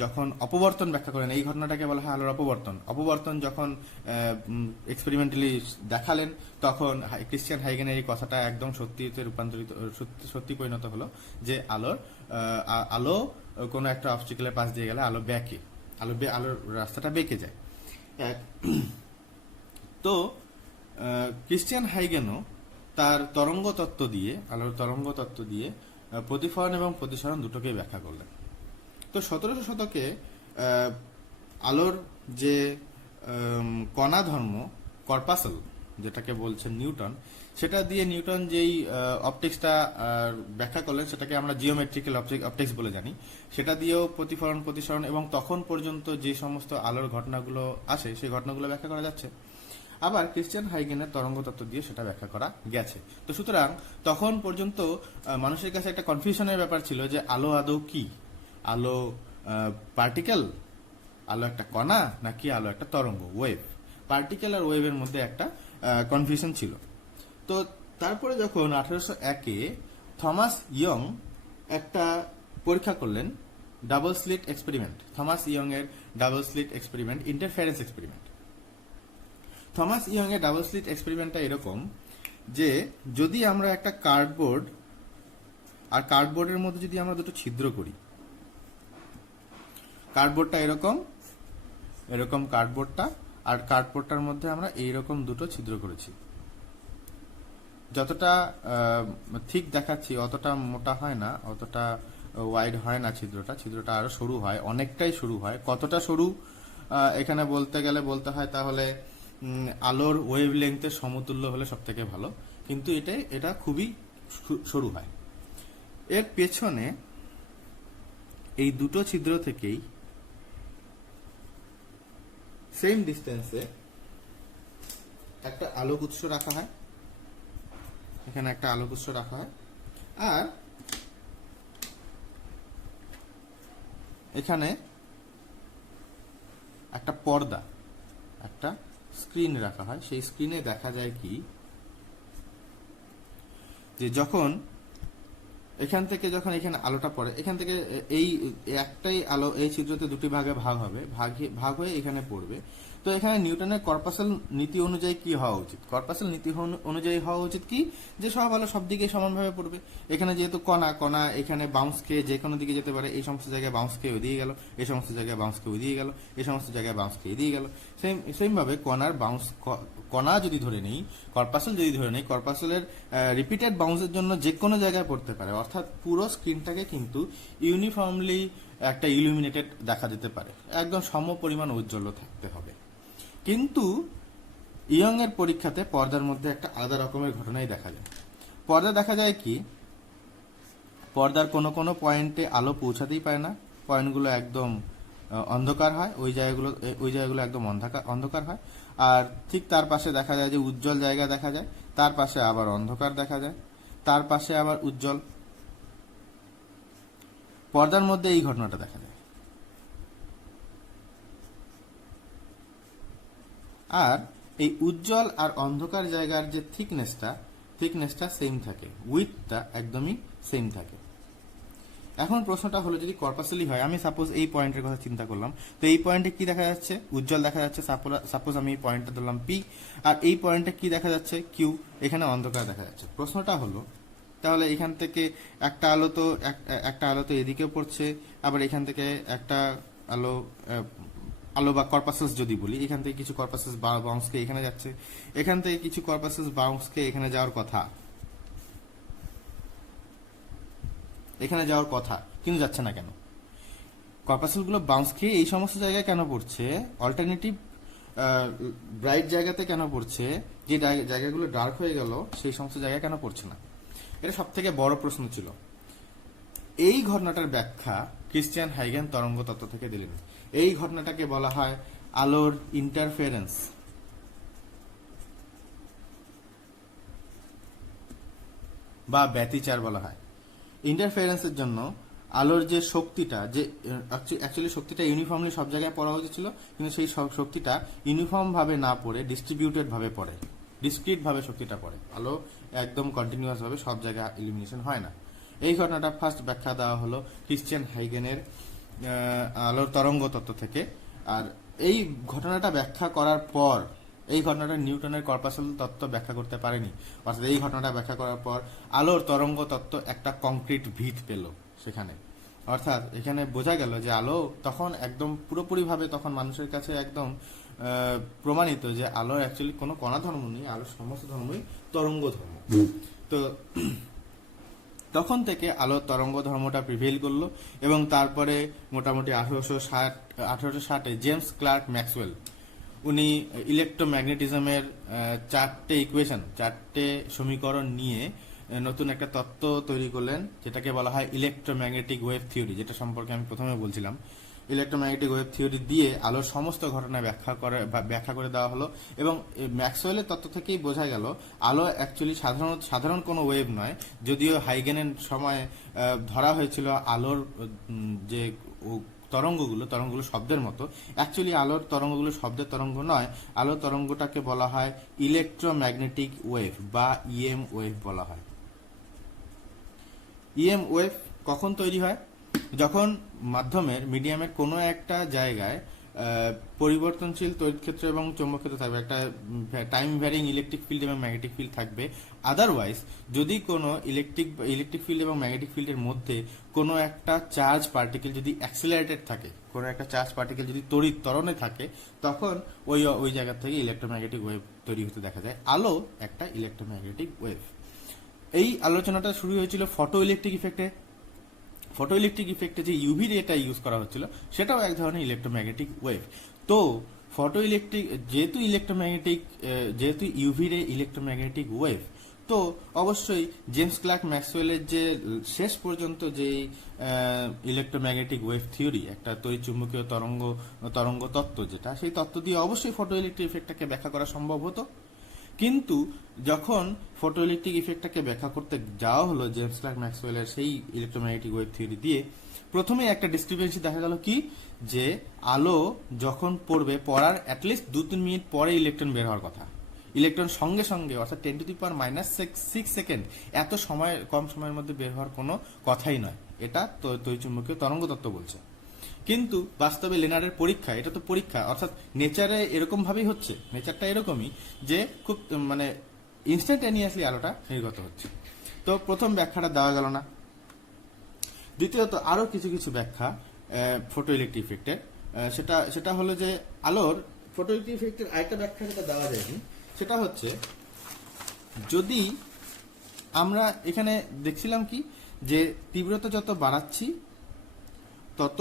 যখন অপবর্তন ব্যাখ্যা করেন, এই ঘটনাটাকে বলা হয় আলোর অপবর্তন যখন এক্সপেরিমেন্টালি দেখালেন, তখন ক্রিশ্চিয়ান হাইগেনের এই কথাটা একদম সত্যি পরিণত হলো যে আলো কোনো একটা অবস্টিকেলের পাশ দিয়ে গেলে আলোর রাস্তাটা বেঁকে যায়। তো ক্রিশ্চিয়ান হাইগেনও তার আলোর তরঙ্গ তত্ত্ব দিয়ে প্রতিফলন এবং প্রতিসরণ দুটোকেই ব্যাখ্যা করলেন। তো 1700 শতকে আলোর যে কণা ধর্ম কর্পাসেল যেটাকে বলছেন নিউটন, সেটা দিয়ে নিউটন যেই অপটিক্সটা ব্যাখ্যা করলেন সেটাকে আমরা জিওমেট্রিক্যাল অপটিক্স বলে জানি। সেটা দিয়েও প্রতিফলন প্রতিসরণ এবং তখন পর্যন্ত যে সমস্ত আলোর ঘটনাগুলো আসে সেই ঘটনাগুলো ব্যাখ্যা করা যাচ্ছে। আবার ক্রিশ্চিয়ান হাইগেনের তরঙ্গ তত্ত্ব দিয়ে সেটা ব্যাখ্যা করা গেছে। তো সুতরাং তখন পর্যন্ত মানুষের কাছে একটা কনফিউশনের ব্যাপার ছিল যে আলো আদৌ কি, আলো পার্টিকেল, আলো একটা কণা, নাকি আলো একটা তরঙ্গ, ওয়েভ। পার্টিকেল আর ওয়েভের মধ্যে একটা কনফিউশন ছিল। তো তারপরে যখন 1801-এ থমাস ইয়ং একটা পরীক্ষা করলেন, double slit experiment, Thomas Young এর double slit experiment, interference experiment. Thomas Young এর ডাবল স্লিট এক্সপেরিমেন্টটা এরকম যে যদি আমরা একটা কার্ডবোর্ড আর কার্ডবোর্ডের মধ্যে যদি আমরা দুটো ছিদ্র করি, কার্ডবোর্ডটা এরকম কার্ডবোর্ডটা, আর কার্ডবোর্ডটার মধ্যে আমরা এইরকম দুটো ছিদ্র করেছি। যতটা ঠিক দেখাচ্ছি অতটা মোটা হয় না, অতটা ওয়াইড হয় না ছিদ্রটা আরো সরু হয়, অনেকটাই সরু হয়। কতটা সরু এখানে বলতে হয় তাহলে আলোর ওয়েভ লেংথের সমতুল্য হলে সব থেকে ভালো, কিন্তু এটা খুবই সরু হয়। এর পেছনে এই দুটো ছিদ্র থেকেই সেম ডিস্টেন্সে একটা আলোক উৎস রাখা হয়, এখানে একটা আলোক উৎস রাখা হয়, আর এখানে একটা পর্দা, একটা স্ক্রিন রাখা হয়। সেই স্ক্রিনে দেখা যায় কি যে যখন এখান থেকে এখানে আলোটা পড়ে, এখান থেকে এই একটাই আলো এই ছিদ্রতে দুটি ভাগে ভাগ হবে, ভাগ হয়ে এখানে পড়বে। তো এখানে নিউটনের কর্পাসেল নীতি অনুযায়ী কি হওয়া উচিত? কর্পাসেল নীতি অনুযায়ী হওয়া উচিত কি, যে সব আলো সব দিকে সমানভাবে পড়বে। এখানে যেহেতু কণা কণা এখানে বাউন্স খেয়ে যে কোনো দিকে যেতে পারে, এই সমস্ত জায়গায় বাউন্স খেয়ে ওদিকে গেল, এই সমস্ত জায়গায় বাউন্স খেয়ে ওদিকে গেল, এই সমস্ত জায়গায় বাউন্স খেয়ে এদিকে গেল। সেম ভাবে কণার বাউন্স, কণা যদি ধরে নেই, কর্পাসেল যদি ধরে নেই, কর্পাসেলের রিপিটেড বাউন্সের জন্য যে কোনো জায়গায় পড়তে পারে, অর্থাৎ পুরো স্ক্রিনটাকে কিন্তু ইউনিফর্মলি একটা ইলুমিনেটেড দেখা যেতে পারে, একদম সম পরিমাণ উজ্জ্বল থাকতে হবে। কিন্তু ইয়ং এর পরীক্ষাতে পর্দার মধ্যে একটা আলাদা রকমের ঘটনাই দেখা যায়। পর্দা দেখা যায় কি, পর্দার কোনো কোনো পয়েন্টে আলো পৌঁছাতেই পারে না, পয়েন্টগুলো একদম অন্ধকার হয়, ওই জায়গাগুলো একদম অন্ধকার হয়। আর ঠিক তার পাশে দেখা যায় যে উজ্জ্বল জায়গা দেখা যায়, তার পাশে আবার অন্ধকার দেখা যায়, তার পাশে আবার উজ্জ্বল। পর্দার মধ্যে এই ঘটনাটা দেখা যায়। আর এই উজ্জ্বল আর অন্ধকার জায়গার যে থিকনেসটা সেম থাকে, উইথটা একদমই সেম থাকে। এখন প্রশ্নটা হলো, যদি কর্পাসেলি হয়, আমি সাপোজ এই পয়েন্টের কথা চিন্তা করলাম, তো এই পয়েন্টে কি দেখা যাচ্ছে? উজ্জ্বল দেখা যাচ্ছে। সাপোজ আমি এই পয়েন্টটা ধরলাম পি, আর এই পয়েন্টে কি দেখা যাচ্ছে? কিউ। এখানে অন্ধকার দেখা যাচ্ছে। প্রশ্নটা হলো, তাহলে এখান থেকে একটা আলো তো এদিকেও পড়ছে, আবার এখান থেকে একটা আলো আলো বা কর্পাসেস যদি বলি, এখান থেকে কিছু কর্পাসেস বাউন্সকে এখানে যাচ্ছে, এখান থেকে কিছু কর্পাসেস বাউন্সকে এখানে যাওয়ার কথা, কিন্তু যাচ্ছে না কেন? কর্পাসেল গুলো বাউন্স খেয়ে এই সমস্ত জায়গায় কেন পড়ছে? অল্টারনেটিভ ব্রাইট জায়গাতে কেন পড়ছে? যে জায়গাগুলো ডার্ক হয়ে গেল সেই সমস্ত জায়গায় কেন পড়ছে না? এটা সব থেকে বড় প্রশ্ন ছিল। এই ঘটনাটার ব্যাখ্যা ক্রিশ্চিয়ান হাইগেন তরঙ্গ তত্ত্ব থেকে দিলেন। এই ঘটনাটাকে বলা হয় আলোর ইন্টারফেরেন্স বা ব্যতিচার বলা হয়। ইন্টারফেরেন্সের জন্য আলোর যে শক্তিটা, যে অ্যাকচুয়ালি শক্তিটা ইউনিফর্মলি সব জায়গায় পড়া উচিত ছিল, কিন্তু সেই শক্তিটা ইউনিফর্ম ভাবে না পড়ে ডিস্ট্রিবিউটেড ভাবে পড়ে, ডিসক্রিট ভাবে শক্তিটা পড়ে। আলো একদম কন্টিনিউয়াস ভাবে সব জায়গায় ইলুমিনেশন হয় না। এই ঘটনাটা ফার্স্ট ব্যাখ্যা দেওয়া হলো ক্রিশ্চিয়ান হাইগেনের আলোর তরঙ্গ তত্ত্ব থেকে। আর এই ঘটনাটা ব্যাখ্যা করার পর, এই ঘটনাটা নিউটনের কর্পাসেল তত্ত্ব ব্যাখ্যা করতে পারেনি, অর্থাৎ এই ঘটনাটা ব্যাখ্যা করার পর আলোর তরঙ্গ তত্ত্ব একটা কংক্রিট ভিত পেল সেখানে। অর্থাৎ এখানে বোঝা গেল যে আলো তখন একদম পুরোপুরিভাবে তখন মানুষের কাছে একদম প্রমাণিত যে আলোর অ্যাকচুয়ালি কোনো কণা ধর্ম নেই, আলোর সমস্ত ধর্মই তরঙ্গ ধর্ম। তো তখন থেকে আলোর তরঙ্গ ধর্মটা প্রিভেইল করলো, এবং তারপরে মোটামুটি 1860-এ জেমস ক্লার্ক ম্যাক্সওয়েল উনি ইলেকট্রোম্যাগনেটিজমের চারটে সমীকরণ নিয়ে নতুন একটা তত্ত্ব তৈরি করলেন, যেটাকে বলা হয় ইলেকট্রোম্যাগনেটিক ওয়েভ থিওরি, যেটা সম্পর্কে আমি প্রথমে বলছিলাম। ইলেকট্রোম্যাগনেটিক ওয়েভ থিওরি দিয়ে আলোর সমস্ত ঘটনা ব্যাখ্যা করে দেওয়া হলো, এবং ম্যাক্সওয়েলের তত্ত্ব থেকেই বোঝা গেল আলো অ্যাকচুয়ালি সাধারণ কোনো ওয়েভ নয়। যদিও হাইগেনের সময় ধরা হয়েছিল আলোর যে তরঙ্গগুলো শব্দের মতো, অ্যাকচুয়ালি আলোর তরঙ্গগুলো শব্দের তরঙ্গ নয়, আলোর তরঙ্গটাকে বলা হয় ইলেকট্রোম্যাগনেটিক ওয়েভ বা ইএম ওয়েভ বলা হয়। ইএম ওয়েভ কখন তৈরি হয়? যখন মিডিয়ামের কোনো একটা জায়গায় পরিবর্তনশীল তড়িৎ ক্ষেত্র এবং চৌম্বক ক্ষেত্র থাকবে, একটা টাইম ভ্যারিং ইলেকট্রিক ফিল্ড এবং ম্যাগনেটিক ফিল্ড থাকবে। আদারওয়াইজ যদি কোনো ইলেকট্রিক ফিল্ড এবং ম্যাগনেটিক ফিল্ডের মধ্যে কোনো একটা চার্জ পার্টিকেল যদি অ্যাক্সিলারেটেড থাকে, কোনো একটা চার্জ পার্টিকেল যদি তড়িৎ ত্বরণে থাকে, তখন ওই জায়গা থেকে ইলেকট্রোম্যাগনেটিক ওয়েভ তৈরি হতে দেখা যায়। আলো একটা ইলেকট্রোম্যাগনেটিক ওয়েভ। এই আলোচনাটা শুরু হয়েছিল ফটো ইলেকট্রিক ইফেক্টে যে ইউভি রেটা ইউজ করা হচ্ছিল, সেটাও এক ধরনের ইলেকট্রোম্যাগনেটিক ওয়েভ। তো যেহেতু ইউভি রে ইলেকট্রোম্যাগনেটিক ওয়েভ, তো অবশ্যই জেমস ক্লার্ক ম্যাক্সওয়েলের যে শেষ পর্যন্ত যে ইলেকট্রোম্যাগনেটিক ওয়েভ থিওরি, একটা তড়িৎচুম্বকীয় তরঙ্গ তত্ত্ব, যেটা সেই তত্ত্ব দিয়ে অবশ্যই ফটো ইলেকট্রিক ইফেক্টটাকে ব্যাখ্যা করা সম্ভব হতো। কিন্তু যখন ফটো ইলেকট্রিক ইফেক্টটাকে ব্যাখ্যা করতে যাওয়া হলো জেমস ক্লার্ক ম্যাক্সওয়েলের সেই ইলেকট্রোম্যাগনেটিক ওয়েভ থিওরি দিয়ে, প্রথমে একটা ডিসক্রিপেন্সি দেখা গেল কি, যে আলো যখন পড়ার অ্যাটলিস্ট 2-3 মিনিট পরে ইলেকট্রন বের হওয়ার কথা, ইলেকট্রন সঙ্গে সঙ্গে, অর্থাৎ 10⁻⁶ সেকেন্ড, এত কম সময়ের মধ্যে বের হওয়ার কোনো কথাই নয়। এটা তড়িৎচুম্বকীয় তরঙ্গ তত্ত্ব বলছে। কিন্তু বাস্তবে লেনারের পরীক্ষা, এটা তো পরীক্ষা, অর্থাৎ নেচারে এরকম ভাবেই হচ্ছে, নেচারটা এরকমই যে খুব মানে ইনস্ট্যান্টানিয়াসলি আলোটা নির্গত হচ্ছে। তো প্রথম ব্যাখ্যাটা দেওয়া গেল না। দ্বিতীয়ত আরো কিছু কিছু ব্যাখ্যা ফটো ইলেকট্রিক ইফেক্টের, সেটা হলো যে আলোর ফটো ইলেকট্রিক ইফেক্টের আরেকটা ব্যাখ্যা যেটা দেওয়া যায়নি, সেটা হচ্ছে যদি আমরা এখানে দেখছিলাম কি যে তীব্রতা যত বাড়াচ্ছি তত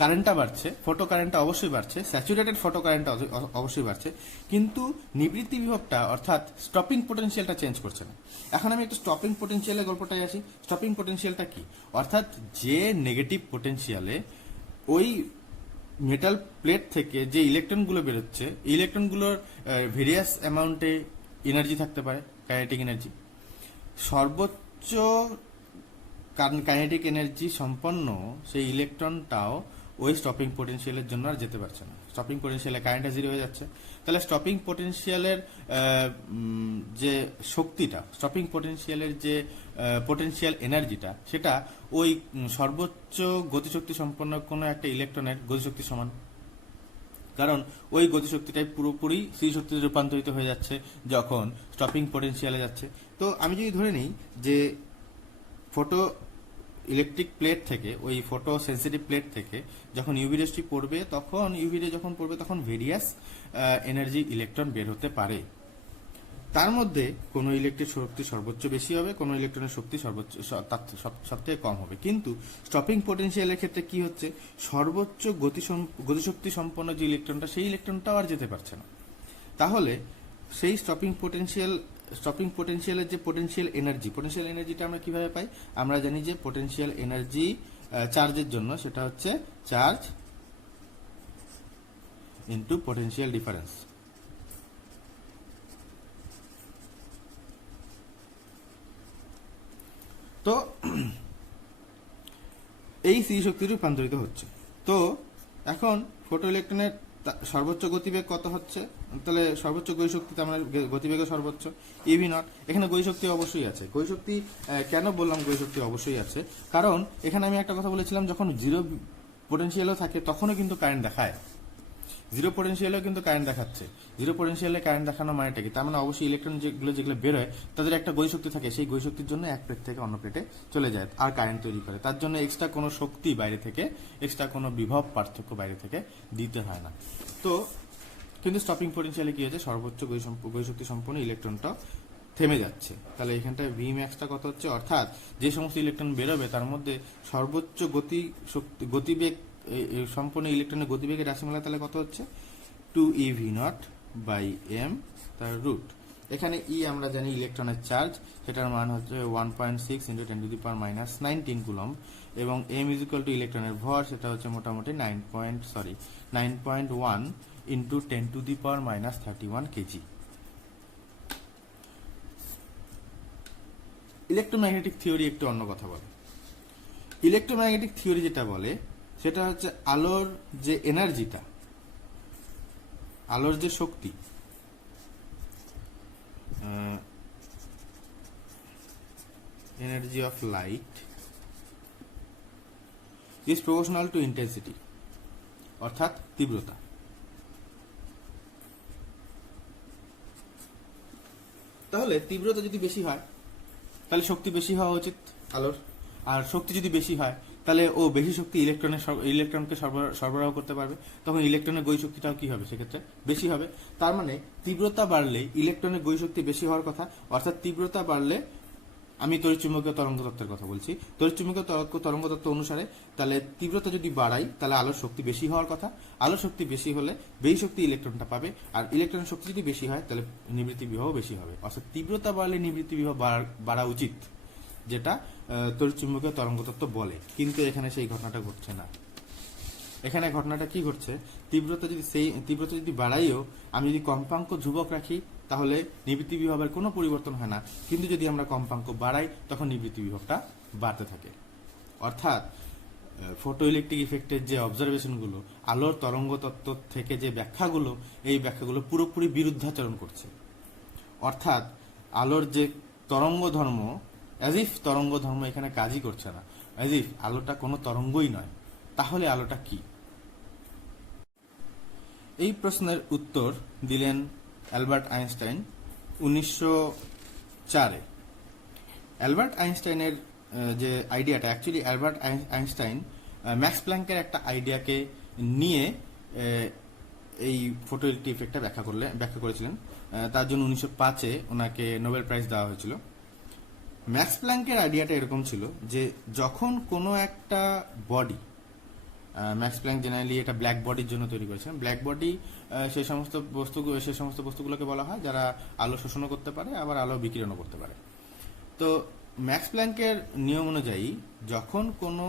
কারেন্টটা বাড়ছে, ফটো কারেন্টটা অবশ্যই বাড়ছে, স্যাচুরেটেড ফটো কারেন্টটা অবশ্যই বাড়ছে, কিন্তু নিবৃত্তি বিভবটা অর্থাৎ স্টপিং পোটেনশিয়ালটা চেঞ্জ করছে না। এখন আমি একটু স্টপিং পোটেনশিয়ালের গল্পটাই আসি। স্টপিং পোটেনশিয়ালটা কি? অর্থাৎ যে নেগেটিভ পোটেনশিয়ালে ওই মেটাল প্লেট থেকে যে ইলেকট্রনগুলো বেরোচ্ছে, ইলেকট্রনগুলোর ভেরিয়াস অ্যামাউন্টে এনার্জি থাকতে পারে, কাইনেটিক এনার্জি। সর্বোচ্চ কাইনেটিক এনার্জি সম্পন্ন সেই ইলেকট্রনটাও ওই স্টপিং পোটেনশিয়ালের জন্য আর যেতে পারছে না, স্টপিং পোটেনশিয়ালে কারেন্টটা জিরো হয়ে যাচ্ছে। তাহলে স্টপিং পোটেনশিয়ালের যে শক্তিটা, স্টপিং পোটেনশিয়ালের যে পোটেনশিয়াল এনার্জিটা, সেটা ওই সর্বোচ্চ গতিশক্তি সম্পন্ন কোনো একটা ইলেকট্রনের গতিশক্তি সমান, কারণ ওই গতিশক্তিটাই পুরোপুরি স্থিতিশক্তিতে রূপান্তরিত হয়ে যাচ্ছে যখন স্টপিং পোটেনশিয়ালে যাচ্ছে। তো আমি যদি ধরে নিই যে ফটো ইলেকট্রিক প্লেট থেকে, ওই ফটো সেন্সিটিভ প্লেট থেকে যখন ইউভি রেসটি পড়বে, তখন ইউভি রে যখন পড়বে তখন ভেরিয়াস এনার্জি ইলেকট্রন বের হতে পারে। তার মধ্যে কোনো ইলেকট্রিক শক্তি সর্বোচ্চ বেশি হবে, কোনো ইলেকট্রনের শক্তি সর্বোচ্চ সব থেকে কম হবে। কিন্তু স্টপিং পোটেনশিয়ালের ক্ষেত্রে কি হচ্ছে, সর্বোচ্চ গতিশক্তি সম্পন্ন যে ইলেকট্রনটা, সেই ইলেকট্রনটাও আর যেতে পারছে না। তাহলে সেই স্টপিং পোটেনশিয়ালের যে পোটেনশিয়াল এনার্জিটা আমরা কিভাবে পাই? আমরা জানি যে পোটেনশিয়াল এনার্জি চার্জের জন্য সেটা হচ্ছে চার্জ ইনটু পোটেনশিয়াল ডিফারেন্স। তো এই স্থিতিশক্তি রূপান্তরিত হচ্ছে। তো এখন ফটো ইলেকট্রনের সর্বোচ্চ গতিবেগ কত হচ্ছে? তাহলে সর্বোচ্চ গতিশক্তিতে আমরা গতিবেগের সর্বোচ্চ ইভি নট। এখানে গতিশক্তি অবশ্যই আছে। গতিশক্তি কেন বললাম গতিশক্তি অবশ্যই আছে? কারণ এখানে আমি একটা কথা বলেছিলাম, যখন জিরো পোটেনশিয়ালও থাকে তখনও কিন্তু কারেন্ট দেখায়, জিরো পোটেনশিয়ালেও কিন্তু কারেন্ট দেখাচ্ছে। জিরো পোটেনশিয়ালে কারেন্ট দেখানো মানেটা কি? তার মানে অবশ্যই ইলেকট্রন যেগুলো বেরোয় তাদের একটা গতিশক্তি থাকে, সেই গতিশক্তির জন্য এক প্লেট থেকে অন্য প্লেটে চলে যায় আর কারেন্ট তৈরি করে। তার জন্য এক্সট্রা কোনো শক্তি বাইরে থেকে, এক্সট্রা কোনো বিভব পার্থক্য বাইরে থেকে দিতে হয় না। তো কিন্তু স্টপিং পোটেনশিয়ালে কি হচ্ছে, সর্বোচ্চ গতিশক্তি সম্পন্ন ইলেকট্রনটা থেমে যাচ্ছে। তাহলে এখানটায় ভি ম্যাক্সটা কত হচ্ছে, অর্থাৎ যে সমস্ত ইলেকট্রন বেরোবে তার মধ্যে সর্বোচ্চ গতিবেগ সম্পূর্ণ ইলেকট্রনের গতিবেগের রাশিমালা তাহলে কত হচ্ছে, 2ev0/m তার রুট। এখানে ই আমরা জানি ইলেকট্রনের চার্জ, সেটার মান হচ্ছে 1.6 × 10⁻⁻19 কুলম্ব, এবং m = ইলেকট্রনের ভর, সেটা হচ্ছে মোটামুটি 9.1 × 10⁻31 কেজি। ইলেকট্রোম্যাগনেটিক থিওরি একটু অন্য কথা বলে। ইলেকট্রোম্যাগনেটিক থিওরি যেটা বলে সেটা হচ্ছে আলোর যে এনার্জিটা, আলোর যে শক্তি, energy of light is proportional to intensity, অর্থাৎ তীব্রতা। তাহলে তীব্রতা যদি বেশি হয় তাহলে শক্তি বেশি হওয়া উচিত আলোর, আর শক্তি যদি বেশি হয় তাহলে ও বেশি শক্তি ইলেকট্রনকে সরবরাহ করতে পারবে, তখন ইলেকট্রনের গতিশক্তিটাও কি হবে, সেক্ষেত্রে বেশি হবে। তার মানে তীব্রতা বাড়লে ইলেকট্রনের গতিশক্তি বেশি হওয়ার কথা, অর্থাৎ তীব্রতা বাড়লে, আমি তড়িৎচুম্বকীয় তরঙ্গ তত্ত্বের কথা বলছি, তড়িৎচুম্বকীয় তরঙ্গ তত্ত্ব অনুসারে তাহলে তীব্রতা যদি বাড়াই তাহলে আলোর শক্তি বেশি হওয়ার কথা, আলোর শক্তি বেশি হলে বেশি শক্তি ইলেকট্রনটা পাবে, আর ইলেকট্রনের শক্তি যদি বেশি হয় তাহলে নিবৃত্তি বিভব বেশি হবে। অর্থাৎ তীব্রতা বাড়লে নিবৃত্তি বিভব বাড়া উচিত, যেটা তড়িৎচুম্বকীয় তরঙ্গ তত্ত্ব বলে। কিন্তু এখানে সেই ঘটনাটা ঘটছে না। এখানে ঘটনাটা কি ঘটছে, তীব্রতা যদি বাড়াইও আমি যদি কম্পাঙ্ক ধ্রুবক রাখি তাহলে নিবৃত্তি বিভবের কোনো পরিবর্তন হয় না, কিন্তু যদি আমরা কম্পাঙ্ক বাড়াই তখন নিবৃত্তি বিভবটা বাড়তে থাকে। অর্থাৎ ফটো ইলেকট্রিক ইফেক্টের যে অবজারভেশনগুলো, আলোর তরঙ্গ তত্ত্ব থেকে যে ব্যাখ্যাগুলো, এই ব্যাখ্যাগুলো পুরোপুরি বিরুদ্ধাচরণ করছে। অর্থাৎ আলোর যে তরঙ্গ ধর্ম, অ্যাজ ইফ তরঙ্গ ধর্ম এখানে কাজই করছে না। অ্যাজ ইফ আলোটা কোনো তরঙ্গই নয়, তাহলে আলোটা কি? এই প্রশ্নের উত্তর দিলেন অ্যালবার্ট আইনস্টাইন 1904-এ। অ্যালবার্ট আইনস্টাইনের যে আইডিয়াটা, অ্যাকচুয়ালি অ্যালবার্ট আইনস্টাইন ম্যাক্স প্ল্যাঙ্কের একটা আইডিয়াকে নিয়ে এই ফটো ইফেক্টটা ব্যাখ্যা করেছিলেন। তার জন্য 1905-এ ওনাকে নোবেল প্রাইজ দেওয়া হয়েছিল। ম্যাক্স প্ল্যাঙ্কের আইডিয়াটা এরকম ছিল যে যখন কোনো একটা বডি, ম্যাক্স প্ল্যাঙ্ক জেনারেলি এটা ব্ল্যাক বডির জন্য তৈরি করেছেন। ব্ল্যাক বডি সেই সমস্ত বস্তুগুলোকে বলা হয় যারা আলো শোষণও করতে পারে, আবার আলো বিকিরণও করতে পারে। তো ম্যাক্স প্ল্যাঙ্কের নিয়ম অনুযায়ী যখন কোনো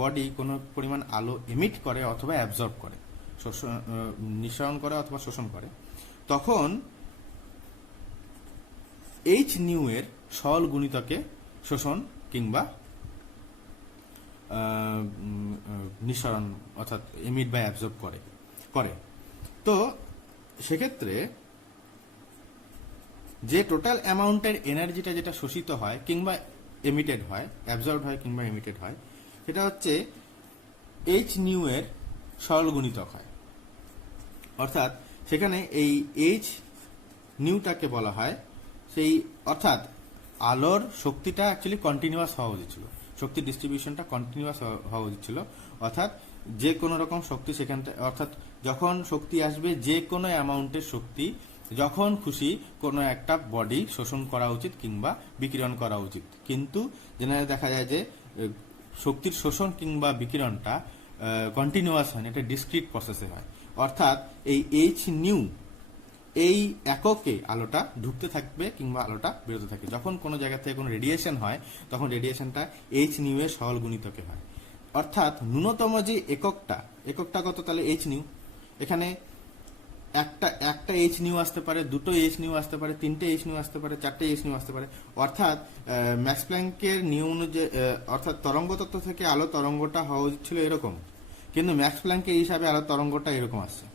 বডি কোনো পরিমাণ আলো এমিট করে অথবা অ্যাবজর্ব করে, নিঃসরণ করে অথবা শোষণ করে, তখন এইচ নিউ এর সরল গুণিতকে শোষণ কিংবা নিঃসরণ অর্থাৎ এমিট বা অ্যাবজর্ব করে। তো সেক্ষেত্রে যে টোটাল অ্যামাউন্টের এনার্জিটা যেটা শোষিত হয় কিংবা এমিটেড হয়, অ্যাবজর্ব হয় কিংবা এমিটেড হয়, সেটা হচ্ছে এইচ নিউ এর সরল গুণিতক হয়। অর্থাৎ সেখানে এই এইচ নিউটাকে বলা হয় সেই, অর্থাৎ আলোর শক্তিটা অ্যাকচুয়ালি কন্টিনিউয়াস হওয়া উচিত ছিল, শক্তির ডিস্ট্রিবিউশনটা কন্টিনিউয়াস হওয়া উচিত ছিল। অর্থাৎ যে কোনো রকম শক্তি সেখান থেকে, অর্থাৎ যখন শক্তি আসবে যে কোনো অ্যামাউন্টের শক্তি যখন খুশি কোনো একটা বডি শোষণ করা উচিত কিংবা বিকিরণ করা উচিত। কিন্তু জেনারেলি দেখা যায় যে শক্তির শোষণ কিংবা বিকিরণটা কন্টিনিউয়াস হয় না, এটা ডিসক্রিট প্রসেসে হয়। অর্থাৎ এই এইচ নিউ এই এককে আলোটা ঢুকতে থাকবে কিংবা আলোটা বেরোতে থাকবে। যখন কোনো জায়গা থেকে কোনো রেডিয়েশন হয় তখন রেডিয়েশনটা এইচ নিউ এর সরল গুণিতকে হয়। অর্থাৎ ন্যূনতম যে এককটা কত, তাহলে এইচ নিউ। এখানে একটা এইচ নিউ আসতে পারে, দুটো এইচ নিউ আসতে পারে, তিনটে এইচ নিউ আসতে পারে, চারটে এইচ নিউ আসতে পারে। অর্থাৎ ম্যাক্স প্ল্যাঙ্কের নিয়ম অনুযায়ী, অর্থাৎ তরঙ্গ তত্ত্ব থেকে আলো তরঙ্গটা হওয়া উচিত ছিল এরকম, কিন্তু ম্যাক্স প্ল্যাঙ্কের হিসাবে আলো তরঙ্গটা এরকম আসছে।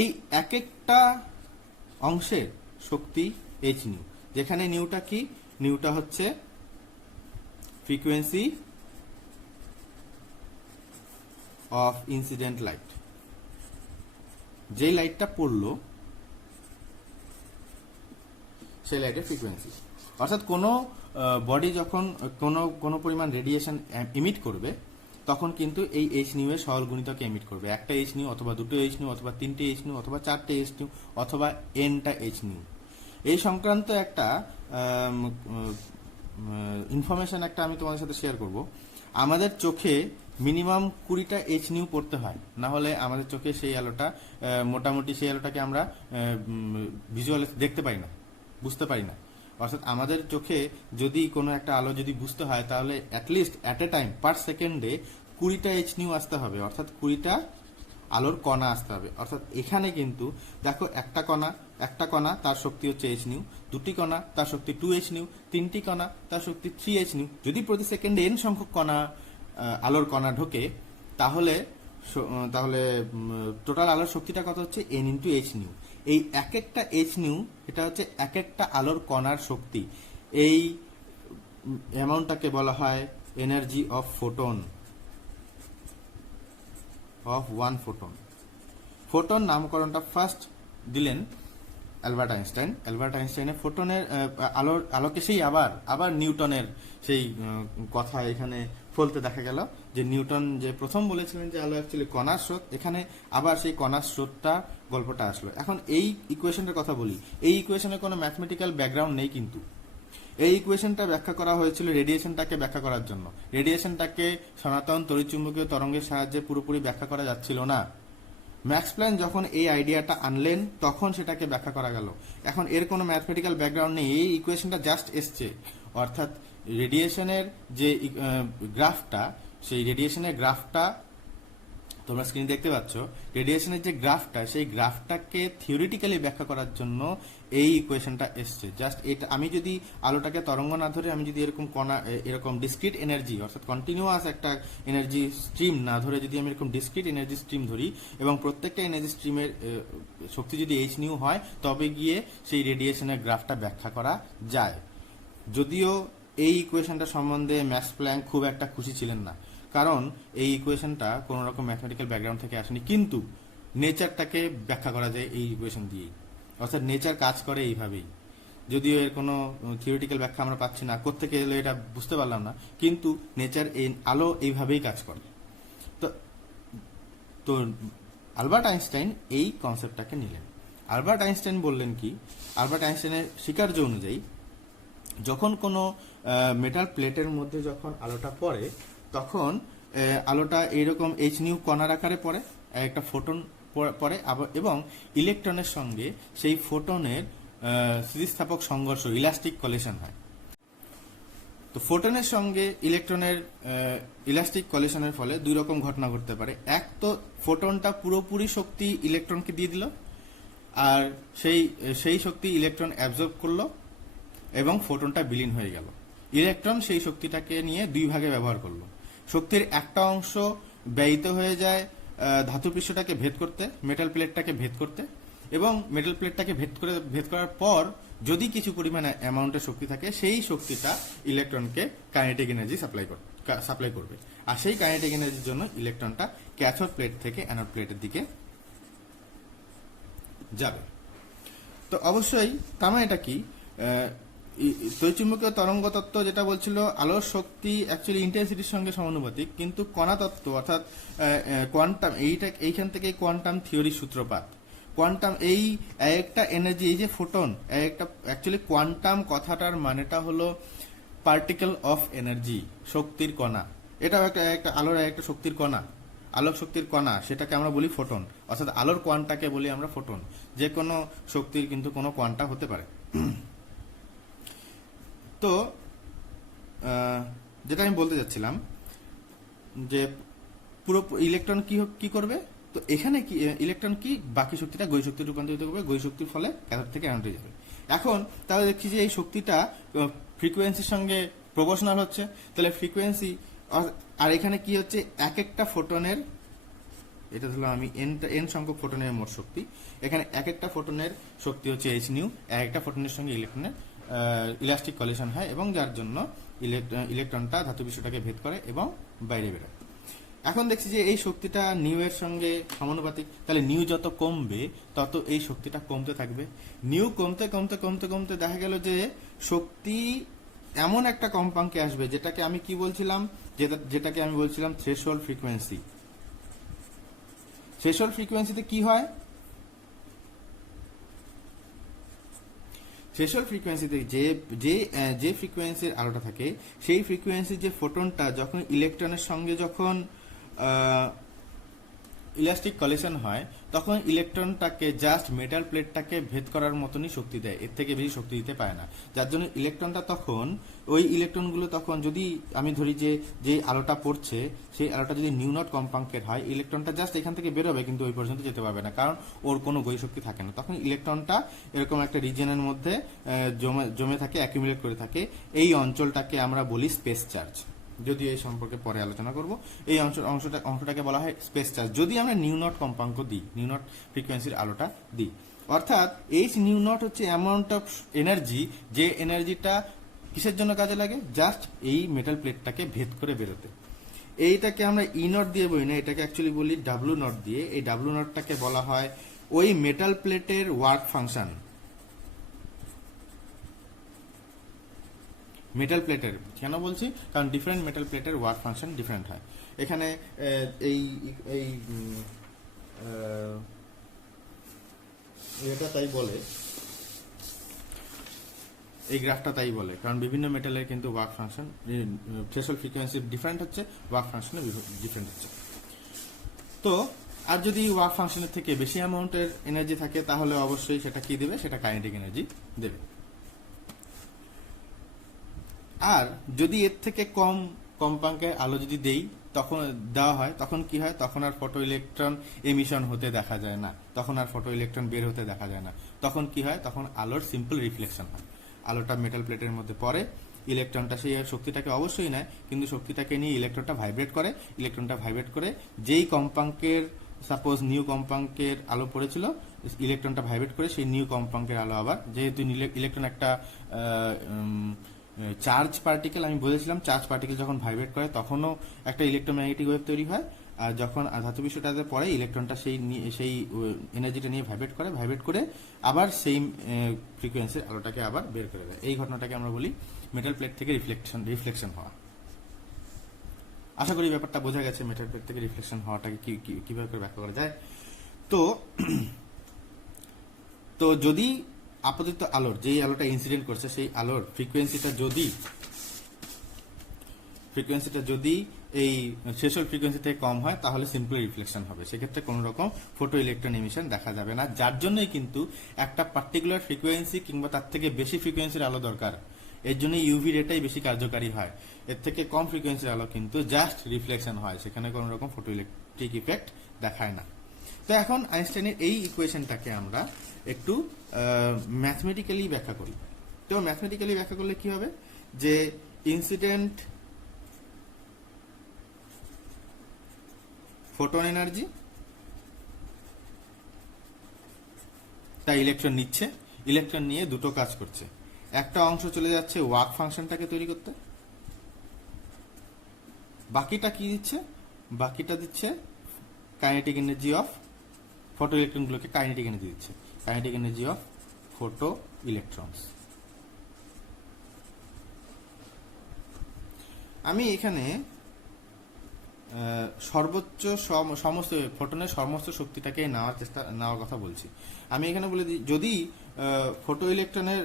এই এক একটা অংশের শক্তি এইচ নিউ, যেখানে নিউটা কি, নিউটা হচ্ছে ফ্রিকোয়েন্সি অফ ইনসিডেন্ট লাইট। যেই লাইটটা পড়লো সেই লাইটের ফ্রিকোয়েন্সি। অর্থাৎ কোনো বডি যখন কোনো পরিমাণ রেডিয়েশন এমিট করবে তখন কিন্তু এই এইচ নিউ এর সরল গুণিতকে এমিট করবে। একটা এইচ নিউ অথবা দুটো এইচ নিউ অথবা তিনটে এইচ নিউ অথবা চারটে এইচ নিউ অথবা এনটা এইচ নিউ। এই সংক্রান্ত একটা ইনফরমেশন একটা আমি তোমাদের সাথে শেয়ার করব। আমাদের চোখে মিনিমাম 20টা এইচ নিউ পড়তে হয়, না হলে আমাদের চোখে সেই আলোটা মোটামুটি সেই আলোটাকে আমরা ভিজুয়াল দেখতে পাই না, বুঝতে পারি না। অর্থাৎ আমাদের চোখে যদি কোনো একটা আলো যদি বুঝতে হয় তাহলে অ্যাটলিস্ট অ্যাট এ টাইম পার সেকেন্ডে 20টা এইচ নিউ আসতে হবে, অর্থাৎ 20টা আলোর কণা আসতে হবে। অর্থাৎ এখানে কিন্তু দেখো একটা কণা তার শক্তি হচ্ছে এইচ নিউ, দুটি কণা তার শক্তি 2H নিউ, তিনটি কণা তার শক্তি 3H নিউ। যদি প্রতি সেকেন্ডে n সংখ্যক কণা আলোর কণা ঢোকে তাহলে টোটাল আলোর শক্তিটা কত হচ্ছে n ইন্টু এইচ নিউ। এই এক একটা এইচ নিউ এটা হচ্ছে এক একটা আলোর কণার শক্তি। এই অ্যামাউন্টটাকে বলা হয় energy of photon, of one photon. Photon নামকরণটা ফার্স্ট দিলেন অ্যালবার্ট আইনস্টাইন। অ্যালবার্ট আইনস্টাইনের ফোটনের আলোকে সেই আবার নিউটনের সেই কথা এখানে ফলতে দেখা গেল, যে নিউটন যে প্রথম বলেছিলেন যে আলো অ্যাকচুয়ালি কণার স্রোত, এখানে আবার সেই কণার স্রোতটা গল্পটা আসলো। এখন এই ইকুয়েশনটার কথা বলি, এই ইকুয়েশনের কোনো ম্যাথমেটিক্যাল ব্যাকগ্রাউন্ড নেই, কিন্তু এই ইকুয়েশনটা ব্যাখ্যা করা হয়েছিল রেডিয়েশনটাকে ব্যাখ্যা করার জন্য। রেডিয়েশনটাকে সনাতন তড়িৎচুম্বকীয় তরঙ্গের সাহায্যে পুরোপুরি ব্যাখ্যা করা যাচ্ছিল না। ম্যাক্স প্ল্যাঙ্ক যখন এই আইডিয়াটা আনলেন তখন সেটাকে ব্যাখ্যা করা গেল। এখন এর কোনো ম্যাথমেটিক্যাল ব্যাকগ্রাউন্ড নেই, এই ইকুয়েশনটা জাস্ট এসছে। অর্থাৎ রেডিয়েশনের যে গ্রাফটা, সেই রেডিয়েশনের গ্রাফটা তোমরা স্ক্রিন দেখতে পাচ্ছ রেডিয়েশনের যে গ্রাফটা, সেই গ্রাফটাকে থিওরিটিক্যালি ব্যাখ্যা করার জন্য এই ইকুয়েশনটা এসছে। জাস্ট এটা আমি যদি আলোটাকে তরঙ্গ না ধরে, আমি যদি এরকম কণা, এরকম ডিসক্রিট এনার্জি অর্থাৎ কন্টিনিউয়াস একটা এনার্জি স্ট্রিম না ধরে যদি আমি এরকম ডিসক্রিট এনার্জি স্ট্রিম ধরি এবং প্রত্যেকটা এনার্জি স্ট্রিমের শক্তি যদি এইচ নিউ হয়, তবে গিয়ে সেই রেডিয়েশনের গ্রাফটা ব্যাখ্যা করা যায়। যদিও এই ইকুয়েশনটা সম্বন্ধে ম্যাক্স প্ল্যাঙ্ক খুব একটা খুশি ছিলেন না, কারণ এই ইকুয়েশনটা কোনো রকম ম্যাথমেটিক্যাল ব্যাকগ্রাউন্ড থেকে আসেনি, কিন্তু নেচারটাকে ব্যাখ্যা করা যায় এই ইকুয়েশন দিয়েই, অর্থাৎ নেচার কাজ করে এইভাবেই। যদিও এর কোনো থিওরিটিক্যাল ব্যাখ্যা আমরা পাচ্ছি না, কোত্থেকে এলো এটা বুঝতে পারলাম না, কিন্তু নেচার এই আলো এইভাবেই কাজ করে। তো তো আলবার্ট আইনস্টাইন এই কনসেপ্টটাকে নিলেন। আলবার্ট আইনস্টাইন বললেন কি, আলবার্ট আইনস্টাইনের স্বীকার্য অনুযায়ী যখন কোনো মেটাল প্লেটের মধ্যে যখন আলোটা পড়ে, তখন আলোটা এইরকম এইচ নিউ কণার আকারে পড়ে, একটা ফোটন পড়ে, এবং ইলেকট্রনের সঙ্গে সেই ফোটনের স্থিতিস্থাপক সংঘর্ষ, ইলাস্টিক কলিশন হয়। তো ফোটনের সঙ্গে ইলেকট্রনের ইলাস্টিক কলিশনের ফলে দুই রকম ঘটনা ঘটতে পারে। এক, তো ফোটনটা পুরোপুরি শক্তি ইলেকট্রনকে দিয়ে দিল, আর সেই শক্তি ইলেকট্রন অ্যাবজর্ব করলো এবং ফোটনটা বিলীন হয়ে গেল। ইলেকট্রন সেই শক্তিটাকে নিয়ে দুই ভাগে ব্যবহার করলো। শক্তির একটা অংশ ব্যয়িত হয়ে যায় ধাতু পৃষ্ঠটাকে ভেদ করতে, মেটাল প্লেটটাকে ভেদ করতে, এবং মেটাল প্লেটটাকে ভেদ করার পর যদি কিছু পরিমাণ অ্যামাউন্টের শক্তি থাকে, সেই শক্তিটা ইলেকট্রনকে কাইনেটিক এনার্জি সাপ্লাই করবে। আর সেই কাইনেটিক এনার্জির জন্য ইলেকট্রনটা ক্যাথোড প্লেট থেকে অ্যানোড প্লেটের দিকে যাবে। তো অবশ্যই তার মানে এটা কি, তড়িৎচুম্বকীয় তরঙ্গ তত্ত্ব যেটা বলছিল আলোর শক্তি অ্যাকচুয়ালি ইন্টেন্সিটির সঙ্গে সমানুপাতিক, কিন্তু কণা তত্ত্ব অর্থাৎ কোয়ান্টাম, এইখান থেকে কোয়ান্টাম থিওরির সূত্রপাত। কোয়ান্টাম এই একটা এনার্জি, এই যে ফোটন, একটা অ্যাকচুয়ালি কোয়ান্টাম কথাটার মানেটা হলো পার্টিকেল অফ এনার্জি, শক্তির কণা। এটাও একটা আলোর একটা শক্তির কণা, আলোক শক্তির কণা, সেটাকে আমরা বলি ফোটন, অর্থাৎ আলোর কোয়ান্টাকে বলি আমরা ফোটন। যে কোনো শক্তির কিন্তু কোনো কোয়ান্টা হতে পারে। তো যেটা আমি বলতে যাচ্ছিলাম যে পুরো ইলেকট্রন কি করবে, তো এখানে কি ইলেকট্রন কি বাকি শক্তিটা গৈ শক্তিতে রূপান্তরিত করবে, গৈ শক্তির ফলে ক্যাথোড থেকে অ্যানোডে যাবে। এখন তাহলে দেখছি যে এই শক্তিটা ফ্রিকোয়েন্সির সঙ্গে প্রপোর্শনাল হচ্ছে, তাহলে ফ্রিকোয়েন্সি, আর এখানে কি হচ্ছে, এক একটা ফোটনের, এটা ধরলাম আমি এন সংখ্যক ফোটনের মোট শক্তি, এখানে এক একটা ফোটনের শক্তি হচ্ছে এইচ নিউ, এক একটা ফোটনের সঙ্গে ইলেকট্রনের ইলাস্টিক কলিশন হয়, এবং যার জন্য ইলেকট্রনটা ধাতু পৃষ্ঠটাকে ভেদ করে এবং বাইরে বেরোয়। এখন দেখছি যে এই শক্তিটা নিউ এর সঙ্গে সমানুপাতিক, তাহলে নিউ যত কমবে তত এই শক্তিটা কমতে থাকবে। নিউ কমতে কমতে কমতে কমতে দেখা গেল যে শক্তি এমন একটা কম্পাঙ্কে আসবে, যেটাকে আমি কি বলছিলাম, যেটাকে আমি বলছিলাম থ্রেশহোল্ড ফ্রিকোয়েন্সি। থ্রেশহোল্ড ফ্রিকোয়েন্সিতে কি হয়, থ্রেশহোল্ড ফ্রিকোয়েন্সিতে যে ফ্রিকোয়েন্সির আলোটা থাকে, সেই ফ্রিকোয়েন্সির যে ফোটনটা যখন ইলেকট্রনের সঙ্গে যখন ইলাস্টিক কলিশন হয়, তখন ইলেকট্রনটাকে জাস্ট মেটাল প্লেটটাকে ভেদ করার মতনই শক্তি দেয়, এর থেকে বেশি শক্তি দিতে পারে না। যার জন্য ইলেকট্রনটা তখন, ওই ইলেকট্রনগুলো তখন, যদি আমি ধরি যে আলোটা পড়ছে, সেই আলোটা যদি নিউ নট কম্পাঙ্কের হয়, ইলেকট্রনটা জাস্ট এখান থেকে বেরোবে, কিন্তু ওই পর্যন্ত যেতে পারবে না, কারণ ওর কোনো গৈ শক্তি থাকে না। তখন ইলেকট্রনটা এরকম একটা রিজিয়নের মধ্যে জমে থাকে, অ্যাকিউমুলেট করে থাকে। এই অঞ্চলটাকে আমরা বলি স্পেস চার্জ। যদি এই সম্পর্কে পরে আলোচনা করব। এই অংশটাকে বলা হয় স্পেস চার্জ, যদি আমরা নিউ নট কম্পাঙ্ক দিই, নিউ নট ফ্রিকোয়েন্সির আলোটা দিই। অর্থাৎ এইচ নিউ নট হচ্ছে অ্যামাউন্ট অফ এনার্জি, যে এনার্জিটা কিসের জন্য কাজে লাগে, জাস্ট এই মেটাল প্লেটটাকে ভেদ করে বেরোতে। এইটাকে আমরা ই নট দিয়ে বলি না, এটাকে অ্যাকচুয়ালি বলি ডাব্লু নট দিয়ে। এই ডাব্লু নটটাকে বলা হয় ওই মেটাল প্লেটের ওয়ার্ক ফাংশন। মেটাল প্লেটের কেন বলছি, কারণ ডিফারেন্ট মেটাল প্লেটের ওয়ার্ক ফাংশন ডিফারেন্ট হয়। এখানে এটা তাই বলে, এই গ্রাফটা তাই বলে, কারণ বিভিন্ন মেটালের কিন্তু work function, threshold frequency different হচ্ছে, ওয়ার্ক ফাংশনে ডিফারেন্ট হচ্ছে। তো আর যদি ওয়ার্ক ফাংশনের থেকে বেশি অ্যামাউন্টের এনার্জি থাকে, তাহলে অবশ্যই সেটা কি দেবে, সেটা কাইনেটিক এনার্জি দেবে। আর যদি এর থেকে কম কম্পাঙ্কের আলো যদি দেই, তখন দেওয়া হয়, তখন কি হয়, তখন আর ফটো ইলেকট্রন এমিশন হতে দেখা যায় না, তখন আর ফটো ইলেকট্রন বের হতে দেখা যায় না। তখন কি হয়, তখন আলোর সিম্পল রিফ্লেকশন হয়। আলোটা মেটাল প্লেটের মধ্যে পড়ে, ইলেকট্রনটা সেই শক্তিটাকে অবশ্যই নেয়, কিন্তু শক্তিটাকে নিয়ে ইলেকট্রনটা ভাইব্রেট করে, ইলেকট্রনটা ভাইব্রেট করে যেই কম্পাঙ্কের, সাপোজ নিউ কম্পাঙ্কের আলো পড়েছিল, ইলেকট্রনটা ভাইব্রেট করে সেই নিউ কম্পাঙ্কের আলো আবার, যেহেতু ইলেকট্রন একটা চার্জ পার্টিকেল, আমি বলেছিলাম চার্জ পার্টিকেল যখন ভাইব্রেট করে তখনও একটা ইলেকট্রোম্যাগনেটিক ওয়েভ তৈরি হয়, আর যখন ধাতু বিষয়টাতে পড়ে ইলেকট্রনটা সেই এনার্জিটা নিয়ে ভাইব্রেট করে আবার সেই ফ্রিকোয়েন্সির আলোটাকে আবার বের করে দেয়। এই ঘটনাটাকে আমরা বলি মেটাল প্লেট থেকে রিফ্লেকশন হওয়া। আশা করি ব্যাপারটা বোঝা গেছে, মেটাল প্লেট থেকে রিফ্লেকশন হওয়াটাকে কিভাবে করে ব্যাখ্যা করা যায়। তো তো যদি আপতিত আলোর, যেই আলোটা ইনসিডেন্ট করছে সেই আলোর ফ্রিকোয়েন্সিটা যদি এই থ্রেশহোল্ড ফ্রিকোয়েন্সি থেকে কম হয় তাহলে সিম্পল রিফ্লেকশন হবে, সেক্ষেত্রে কোনো রকম ফটো ইলেকট্রন এমিশন দেখা যাবে না। যার জন্যই কিন্তু একটা পার্টিকুলার ফ্রিকোয়েন্সি কিংবা তার থেকে বেশি ফ্রিকোয়েন্সির আলো দরকার, এর জন্য ইউভি রেটাই বেশি কার্যকারী হয়। এর থেকে কম ফ্রিকোয়েন্সির আলো কিন্তু জাস্ট রিফ্লেকশন হয়, সেখানে কোনো রকম ফটো ইলেকট্রিক ইফেক্ট দেখায় না। তো এখন আইনস্টাইনের এই ইকুয়েশনটাকে আমরা একটু ম্যাথমেটিক্যালি ব্যাখ্যা করি। তো ম্যাথমেটিক্যালি ব্যাখ্যা করলে কি হবে, যে ইনসিডেন্ট ফোটন এনার্জি, তা ইলেকট্রন নিচ্ছে, ইলেকট্রন নিয়ে দুটো কাজ করছে। একটা অংশ চলে যাচ্ছে ওয়ার্ক ফাংশনটাকে তৈরি করতে, বাকিটা কি দিচ্ছে, বাকিটা দিচ্ছে কাইনেটিক এনার্জি অফ ফটো ইলেকট্রনগুলোকে কাইনেটিক এনার্জি দিচ্ছে, kinetic energy of photo electrons. আমি এখানে সর্বোচ্চ সমস্ত ফোটনের সমস্ত শক্তিটাকে নেওয়ার কথা বলছি। আমি এখানে বলে দিই, যদি ফটো ইলেকট্রনের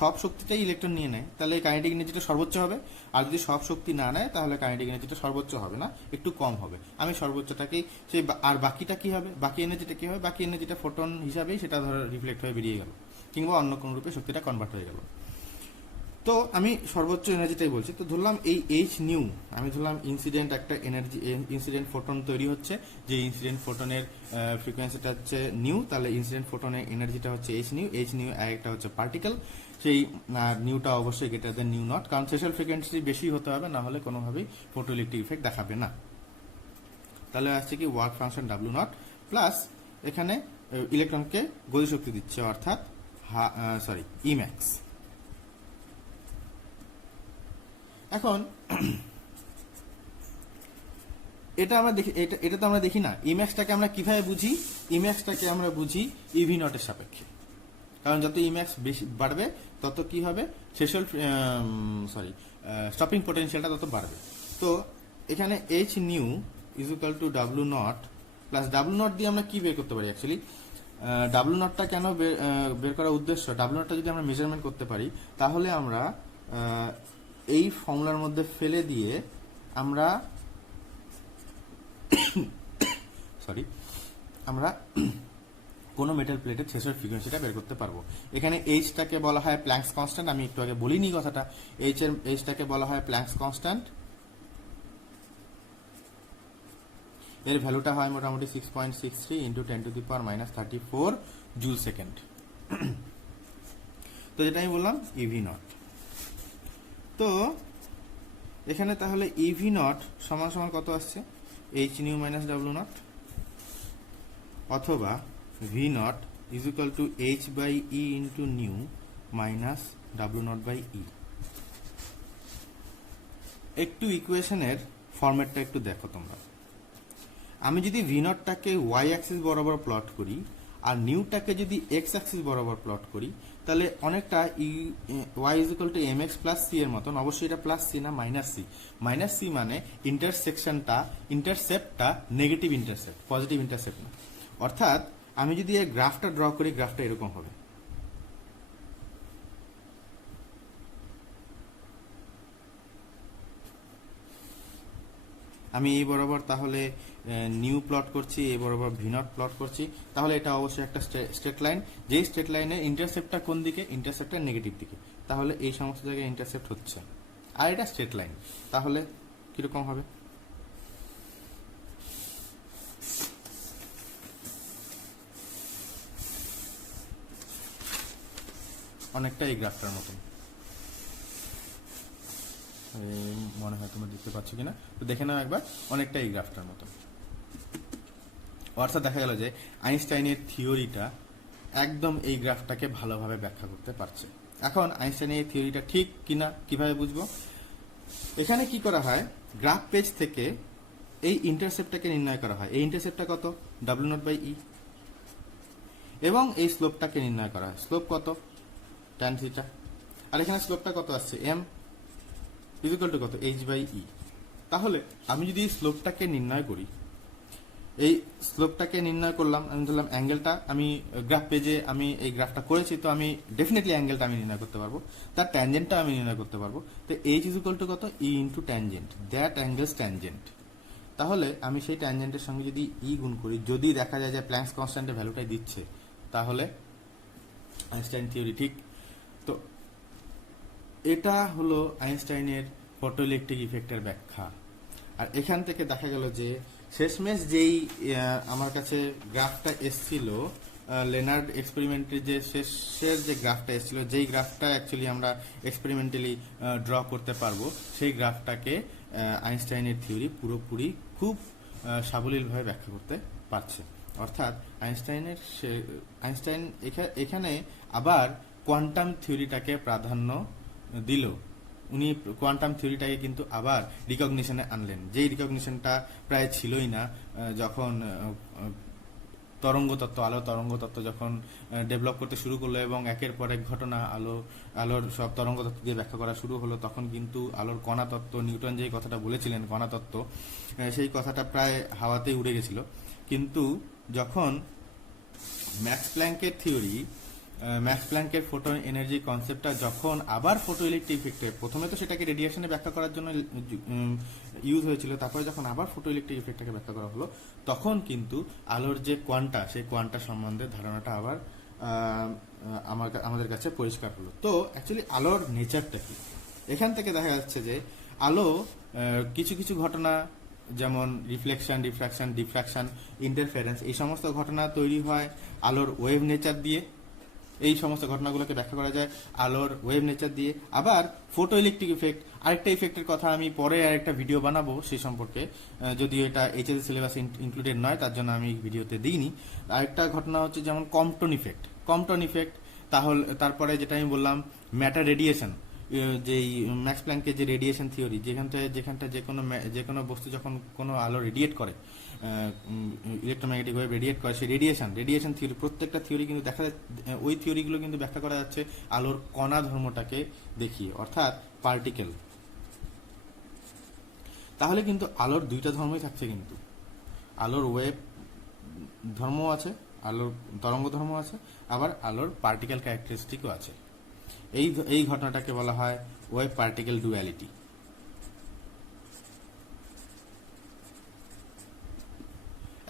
সব শক্তিটাই ইলেকট্রন নিয়ে নেয় তাহলে কাইনেটিক এনার্জিটা সর্বোচ্চ হবে, আর যদি সব শক্তি না নেয় তাহলে কাইনেটিক এনার্জিটা সর্বোচ্চ হবে না, একটু কম হবে। আমি সর্বোচ্চটাকেই সেই, আর বাকিটা কি হবে, বাকি এনার্জিটা কি হবে, বাকি এনার্জিটা ফোটন হিসাবেই সেটা ধরো রিফ্লেক্ট হয়ে বেরিয়ে গেল, কিংবা অন্য কোন রূপে শক্তিটা কনভার্ট হয়ে গেল। তো আমি সর্বোচ্চ এনার্জিটাই বলছি। তো ধরলাম এই এইচ নিউ, আমি ধরলাম ইনসিডেন্ট একটা এনার্জি, ইনসিডেন্ট ফোটন তৈরি হচ্ছে, যে ইনসিডেন্ট ফোটনের ফ্রিকোয়েন্সিটা হচ্ছে নিউ, তাহলে ইনসিডেন্ট ফোটনের এনার্জিটা হচ্ছে এইচ নিউ একটা হচ্ছে পার্টিকেল, সেই নিউটা অবশ্যই গ্রেটার দেন নিউ নট, কারণ থ্রেশহোল্ড ফ্রিকোয়েন্সি বেশি হতে হবে, না হলে কোনোভাবেই ফটো ইলেকট্রিক ইফেক্ট দেখাবে না। তাহলে আসছে কি work function W not plus এখানে ইলেকট্রনকে গতিশক্তি দিচ্ছে, অর্থাৎ ইম্যাক্স। এখন এটা তো আমরা দেখি না, ইম্যাক্সটাকে আমরা কিভাবে বুঝি, ইম্যাক্সটাকে আমরা বুঝি ইভি নটের সাপেক্ষে, কারণ যত ইম্যাক্স বেশি বাড়বে তত কি হবে, থ্রেশহোল্ড স্টপিং পোটেনশিয়ালটা তত বাড়বে। তো এখানে H new is equal two W not plus W not দিয়ে আমরা কি বের করতে পারি, অ্যাকচুয়ালি ডাব্লিউ নটটা কেন বের করার উদ্দেশ্য, ডাব্লিউ নটটা যদি আমরা মেজারমেন্ট করতে পারি তাহলে আমরা এই ফর্মুলার মধ্যে ফেলে দিয়ে আমরা কোনো মেটাল প্লেটের থ্রেশহোল্ড ফ্রিকোয়েন্সিটা বের করতে পারবো। এখানে এইচটাকে বলা হয় প্ল্যাঙ্কস কনস্ট্যান্ট, আমি একটু আগে বলিনি কথাটা, এইচটাকে বলা হয় প্ল্যাঙ্কস কনস্ট্যান্ট, এর ভ্যালুটা হয় মোটামুটি 6.63 ইন্টু 10⁻⁻34 জুল সেকেন্ড। তো যেটা আমি বললাম ইভি নট। তো এখানে তাহলে ইভি নট সমান সমান কত আসছে, H nu minus W nought, অথবা V nought is equal to H by E into nu minus W nought by E. একটু ইকুয়েশনের ফরম্যাটটা একটু দেখো তোমরা। আমি যদি ভি নটটাকে ওয়াই অ্যাক্সিস বরাবর প্লট করি আর নিউটাকে যদি এক্স অ্যাক্সিস বরাবর প্লট করি, তাহলে অনেকটা y is equal to m x plus c এর মতন। অবশ্যই এটা প্লাস সি না মাইনাস সি, মাইনাস সি মানে ইন্টারসেপ্টটা নেগেটিভ ইন্টারসেপ্ট, পজিটিভ ইন্টারসেপ্ট না। অর্থাৎ আমি যদি এই গ্রাফটা ড্র করি, গ্রাফটা এরকম হবে। আমি এই বরাবর তাহলে নিউ প্লট করছি, এই বরাবর ভি নট প্লট করছি, তাহলে এটা অবশ্যই একটা স্ট্রেট লাইন, যেই স্ট্রেট লাইনের ইন্টারসেপ্টটা কোন দিকে, ইন্টারসেপ্টটা নেগেটিভ দিকে, তাহলে এই সমস্ত জায়গায় ইন্টারসেপ্ট হচ্ছে, আর এটা স্ট্রেট লাইন, তাহলে কিরকম হবে, অনেকটা এই গ্রাফটার মতন। মনে হয় তোমরা দেখতে পাচ্ছ কিনা, তো দেখে নাও একবার, অনেকটা এই গ্রাফটার মতন। অর্থাৎ দেখা গেল যে আইনস্টাইনের থিওরিটা একদম এই গ্রাফটাকে ভালোভাবে ব্যাখ্যা করতে পারছে। এখন আইনস্টাইনের এই থিওরিটা ঠিক কিনা কিভাবে বুঝবো? এখানে কি করা হয়, গ্রাফ পেজ থেকে এই ইন্টারসেপ্টটাকে নির্ণয় করা হয়। এই ইন্টারসেপ্টটা কত? W0/E। এবং এই স্লোপটাকে নির্ণয় করা হয়। স্লোপ কত? tan theta. আর এখানে স্লোপটা কত আসছে? m ইকুয়াল টু কত? h/e। তাহলে আমি যদি এই স্লোপটাকে নির্ণয় করি, এই স্লোপটাকে নির্ণয় করলাম, আমি ধরলাম অ্যাঙ্গেলটা, আমি গ্রাফ পেজে আমি এই গ্রাফটা করেছি, তো আমি ডেফিনেটলি অ্যাঙ্গেলটা আমি নির্ণয় করতে পারবো, তার ট্যানজেন্টটা আমি নির্ণয় করতে পারবো। তো h ইজ ইকুয়াল টু কত? e into tangent, that angles tangent. তাহলে আমি সেই ট্যানজেন্টের সঙ্গে যদি ই গুণ করি, যদি দেখা যায় যে প্ল্যাঙ্কস কনস্ট্যান্টের ভ্যালুটাই দিচ্ছে, তাহলে আইনস্টাইন থিওরি ঠিক। তো এটা হলো আইনস্টাইনের ফটোইলেকট্রিক ইফেক্টের ব্যাখ্যা। আর এখান থেকে দেখা গেল যে শেষমেশ যেই আমার কাছে গ্রাফটা এসছিল, লেনার্ড এক্সপেরিমেন্টের যে শেষের যে গ্রাফটা এসেছিল, যেই গ্রাফটা অ্যাকচুয়ালি আমরা এক্সপেরিমেন্টালি ড্র করতে পারবো, সেই গ্রাফটাকে আইনস্টাইনের থিওরি পুরোপুরি খুব সাবলীলভাবে ব্যাখ্যা করতে পারছে। অর্থাৎ আইনস্টাইন এখানে আবার কোয়ান্টাম থিওরিটাকে প্রাধান্য দিল। উনি কোয়ান্টাম থিওরিটাকে কিন্তু আবার রিকগনিশনে আনলেন, যেই রিকগনিশনটা প্রায় ছিলই না যখন আলোর তরঙ্গ তত্ত্ব যখন ডেভেলপ করতে শুরু করলো এবং একের পর এক ঘটনা আলোর সব তরঙ্গ তত্ত্ব দিয়ে ব্যাখ্যা করা শুরু হলো, তখন কিন্তু আলোর কণা তত্ত্ব, নিউটন যেই কথাটা বলেছিলেন কণা তত্ত্ব, সেই কথাটা প্রায় হাওয়াতেই উড়ে গেছিল। কিন্তু যখন ম্যাক্স প্ল্যাঙ্কের থিওরি, ম্যাক্স প্ল্যাঙ্কের ফোটন এনার্জি কনসেপ্টটা যখন আবার ফটো ইলেকট্রিক ইফেক্টে, প্রথমে তো সেটাকে রেডিয়েশনে ব্যাখ্যা করার জন্য ইউজ হয়েছিল, তারপরে যখন আবার ফটো ইলেকট্রিক ইফেক্টটাকে ব্যাখ্যা করা হলো, তখন কিন্তু আলোর যে কোয়ান্টা, সেই কোয়ান্টা সম্বন্ধে ধারণাটা আবার আমাদের কাছে পরিষ্কার হলো। তো অ্যাকচুয়ালি আলোর নেচারটা কি? এখান থেকে দেখা যাচ্ছে যে আলো কিছু কিছু ঘটনা, যেমন রিফ্লেকশন, রিফ্র্যাকশন, ডিফ্র্যাকশন, ইন্টারফারেন্স, এই সমস্ত ঘটনা তৈরি হয় আলোর ওয়েভ নেচার দিয়ে। এই সমস্ত ঘটনাগুলোকে ব্যাখ্যা করা যায় আলোর ওয়েভ নেচার দিয়ে। আবার ফটো ইলেকট্রিক ইফেক্ট, আরেকটা ইফেক্টের কথা আমি পরে আরেকটা ভিডিও বানাবো সেই সম্পর্কে, যদিও এটা এইচএসসি সিলেবাস ইনক্লুডেড নয়, তার জন্য আমি ভিডিওতে দিইনি। আরেকটা ঘটনা হচ্ছে যেমন কম্পটন ইফেক্ট। তারপরে যেটা আমি বললাম ম্যাটার রেডিয়েশন, যেই ম্যাক্স প্ল্যাঙ্কের যে রেডিয়েশন থিওরি, যেখানটা যে কোনো বস্তু যখন কোনো আলো রেডিয়েট করে, ইলেকট্রোম্যাগনেটিক ওয়েভ রেডিয়েট করে, সেই রেডিয়েশন থিওরি, প্রত্যেকটা থিওরি কিন্তু দেখা যায়, ওই থিওরিগুলো কিন্তু ব্যাখ্যা করা যাচ্ছে আলোর কণা ধর্মটাকে দেখিয়ে, অর্থাৎ পার্টিকেল। তাহলে কিন্তু আলোর দুইটা ধর্মই থাকছে, কিন্তু আলোর ওয়েভ ধর্ম আছে, আলোর তরঙ্গ ধর্ম আছে, আবার আলোর পার্টিকেল ক্যারেক্টারিস্টিকও আছে। এই ঘটনাটাকে বলা হয় ওয়েভ পার্টিকেল ডুয়ালিটি।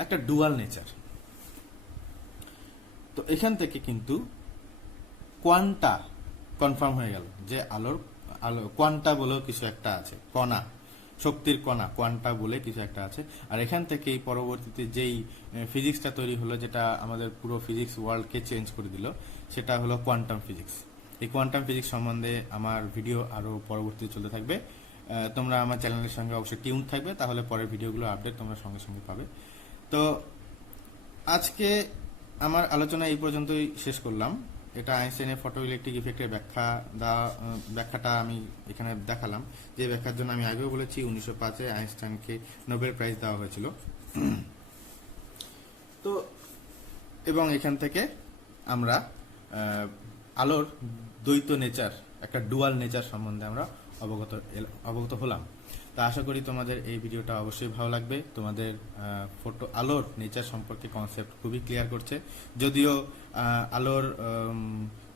একটা ডুয়াল নেচার। তো এখান থেকে কিন্তু কোয়ান্টা কনফার্ম হয়ে গেল যে আলো কোয়ান্টা বলেও কিছু একটা আছে, কণা, শক্তির কণা, কোয়ান্টা বলে কিছু একটা আছে। আর এখান থেকেই পরবর্তীতে যেই ফিজিক্সটা তৈরি হলো, যেটা আমাদের পুরো ফিজিক্স ওয়ার্ল্ডকে চেঞ্জ করে দিল, সেটা হলো কোয়ান্টাম ফিজিক্স। এই কোয়ান্টাম ফিজিক্স সম্বন্ধে আমার ভিডিও আরও পরবর্তীতে চলতে থাকবে। তোমরা আমার চ্যানেলের সঙ্গে অবশ্যই টিউন থাকবে, তাহলে পরের ভিডিওগুলো আপডেট তোমরা সঙ্গে সঙ্গে পাবে। তো আজকে আমার আলোচনা এই পর্যন্তই শেষ করলাম। এটা আইনস্টাইনের ফটো ইলেকট্রিক ইফেক্টের ব্যাখ্যাটা আমি এখানে দেখালাম, যে ব্যাখ্যার জন্য আমি আগেও বলেছি 1905-এ আইনস্টাইনকে নোবেল প্রাইজ দেওয়া হয়েছিল। তো এবং এখান থেকে আমরা আলোর দ্বৈত নেচার, একটা ডুয়াল নেচার সম্বন্ধে আমরা অবগত হলাম। তা আশা করি তোমাদের এই ভিডিওটা অবশ্যই ভালো লাগবে। তোমাদের আলোর নেচার সম্পর্কে কনসেপ্ট খুবই ক্লিয়ার করছে। যদিও আলোর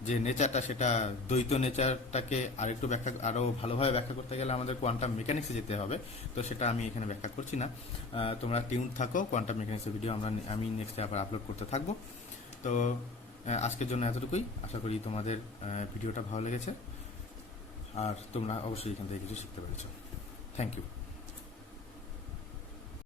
যে নেচারটা, সেটা দ্বৈত নেচারটাকে আরো ভালোভাবে ব্যাখ্যা করতে গেলে আমাদের কোয়ান্টাম মেকানিক্সে যেতে হবে, তো সেটা আমি এখানে ব্যাখ্যা করছি না। তোমরা টিউন থাকো, কোয়ান্টাম মেকানিক্সের ভিডিও আমি নেক্সটে আবার আপলোড করতে থাকবো। তো আজকের জন্য এতটুকুই। আশা করি তোমাদের ভিডিওটা ভালো লেগেছে, আর তোমরা অবশ্যই এখান থেকে কিছু শিখতে পেরেছো। Thank you.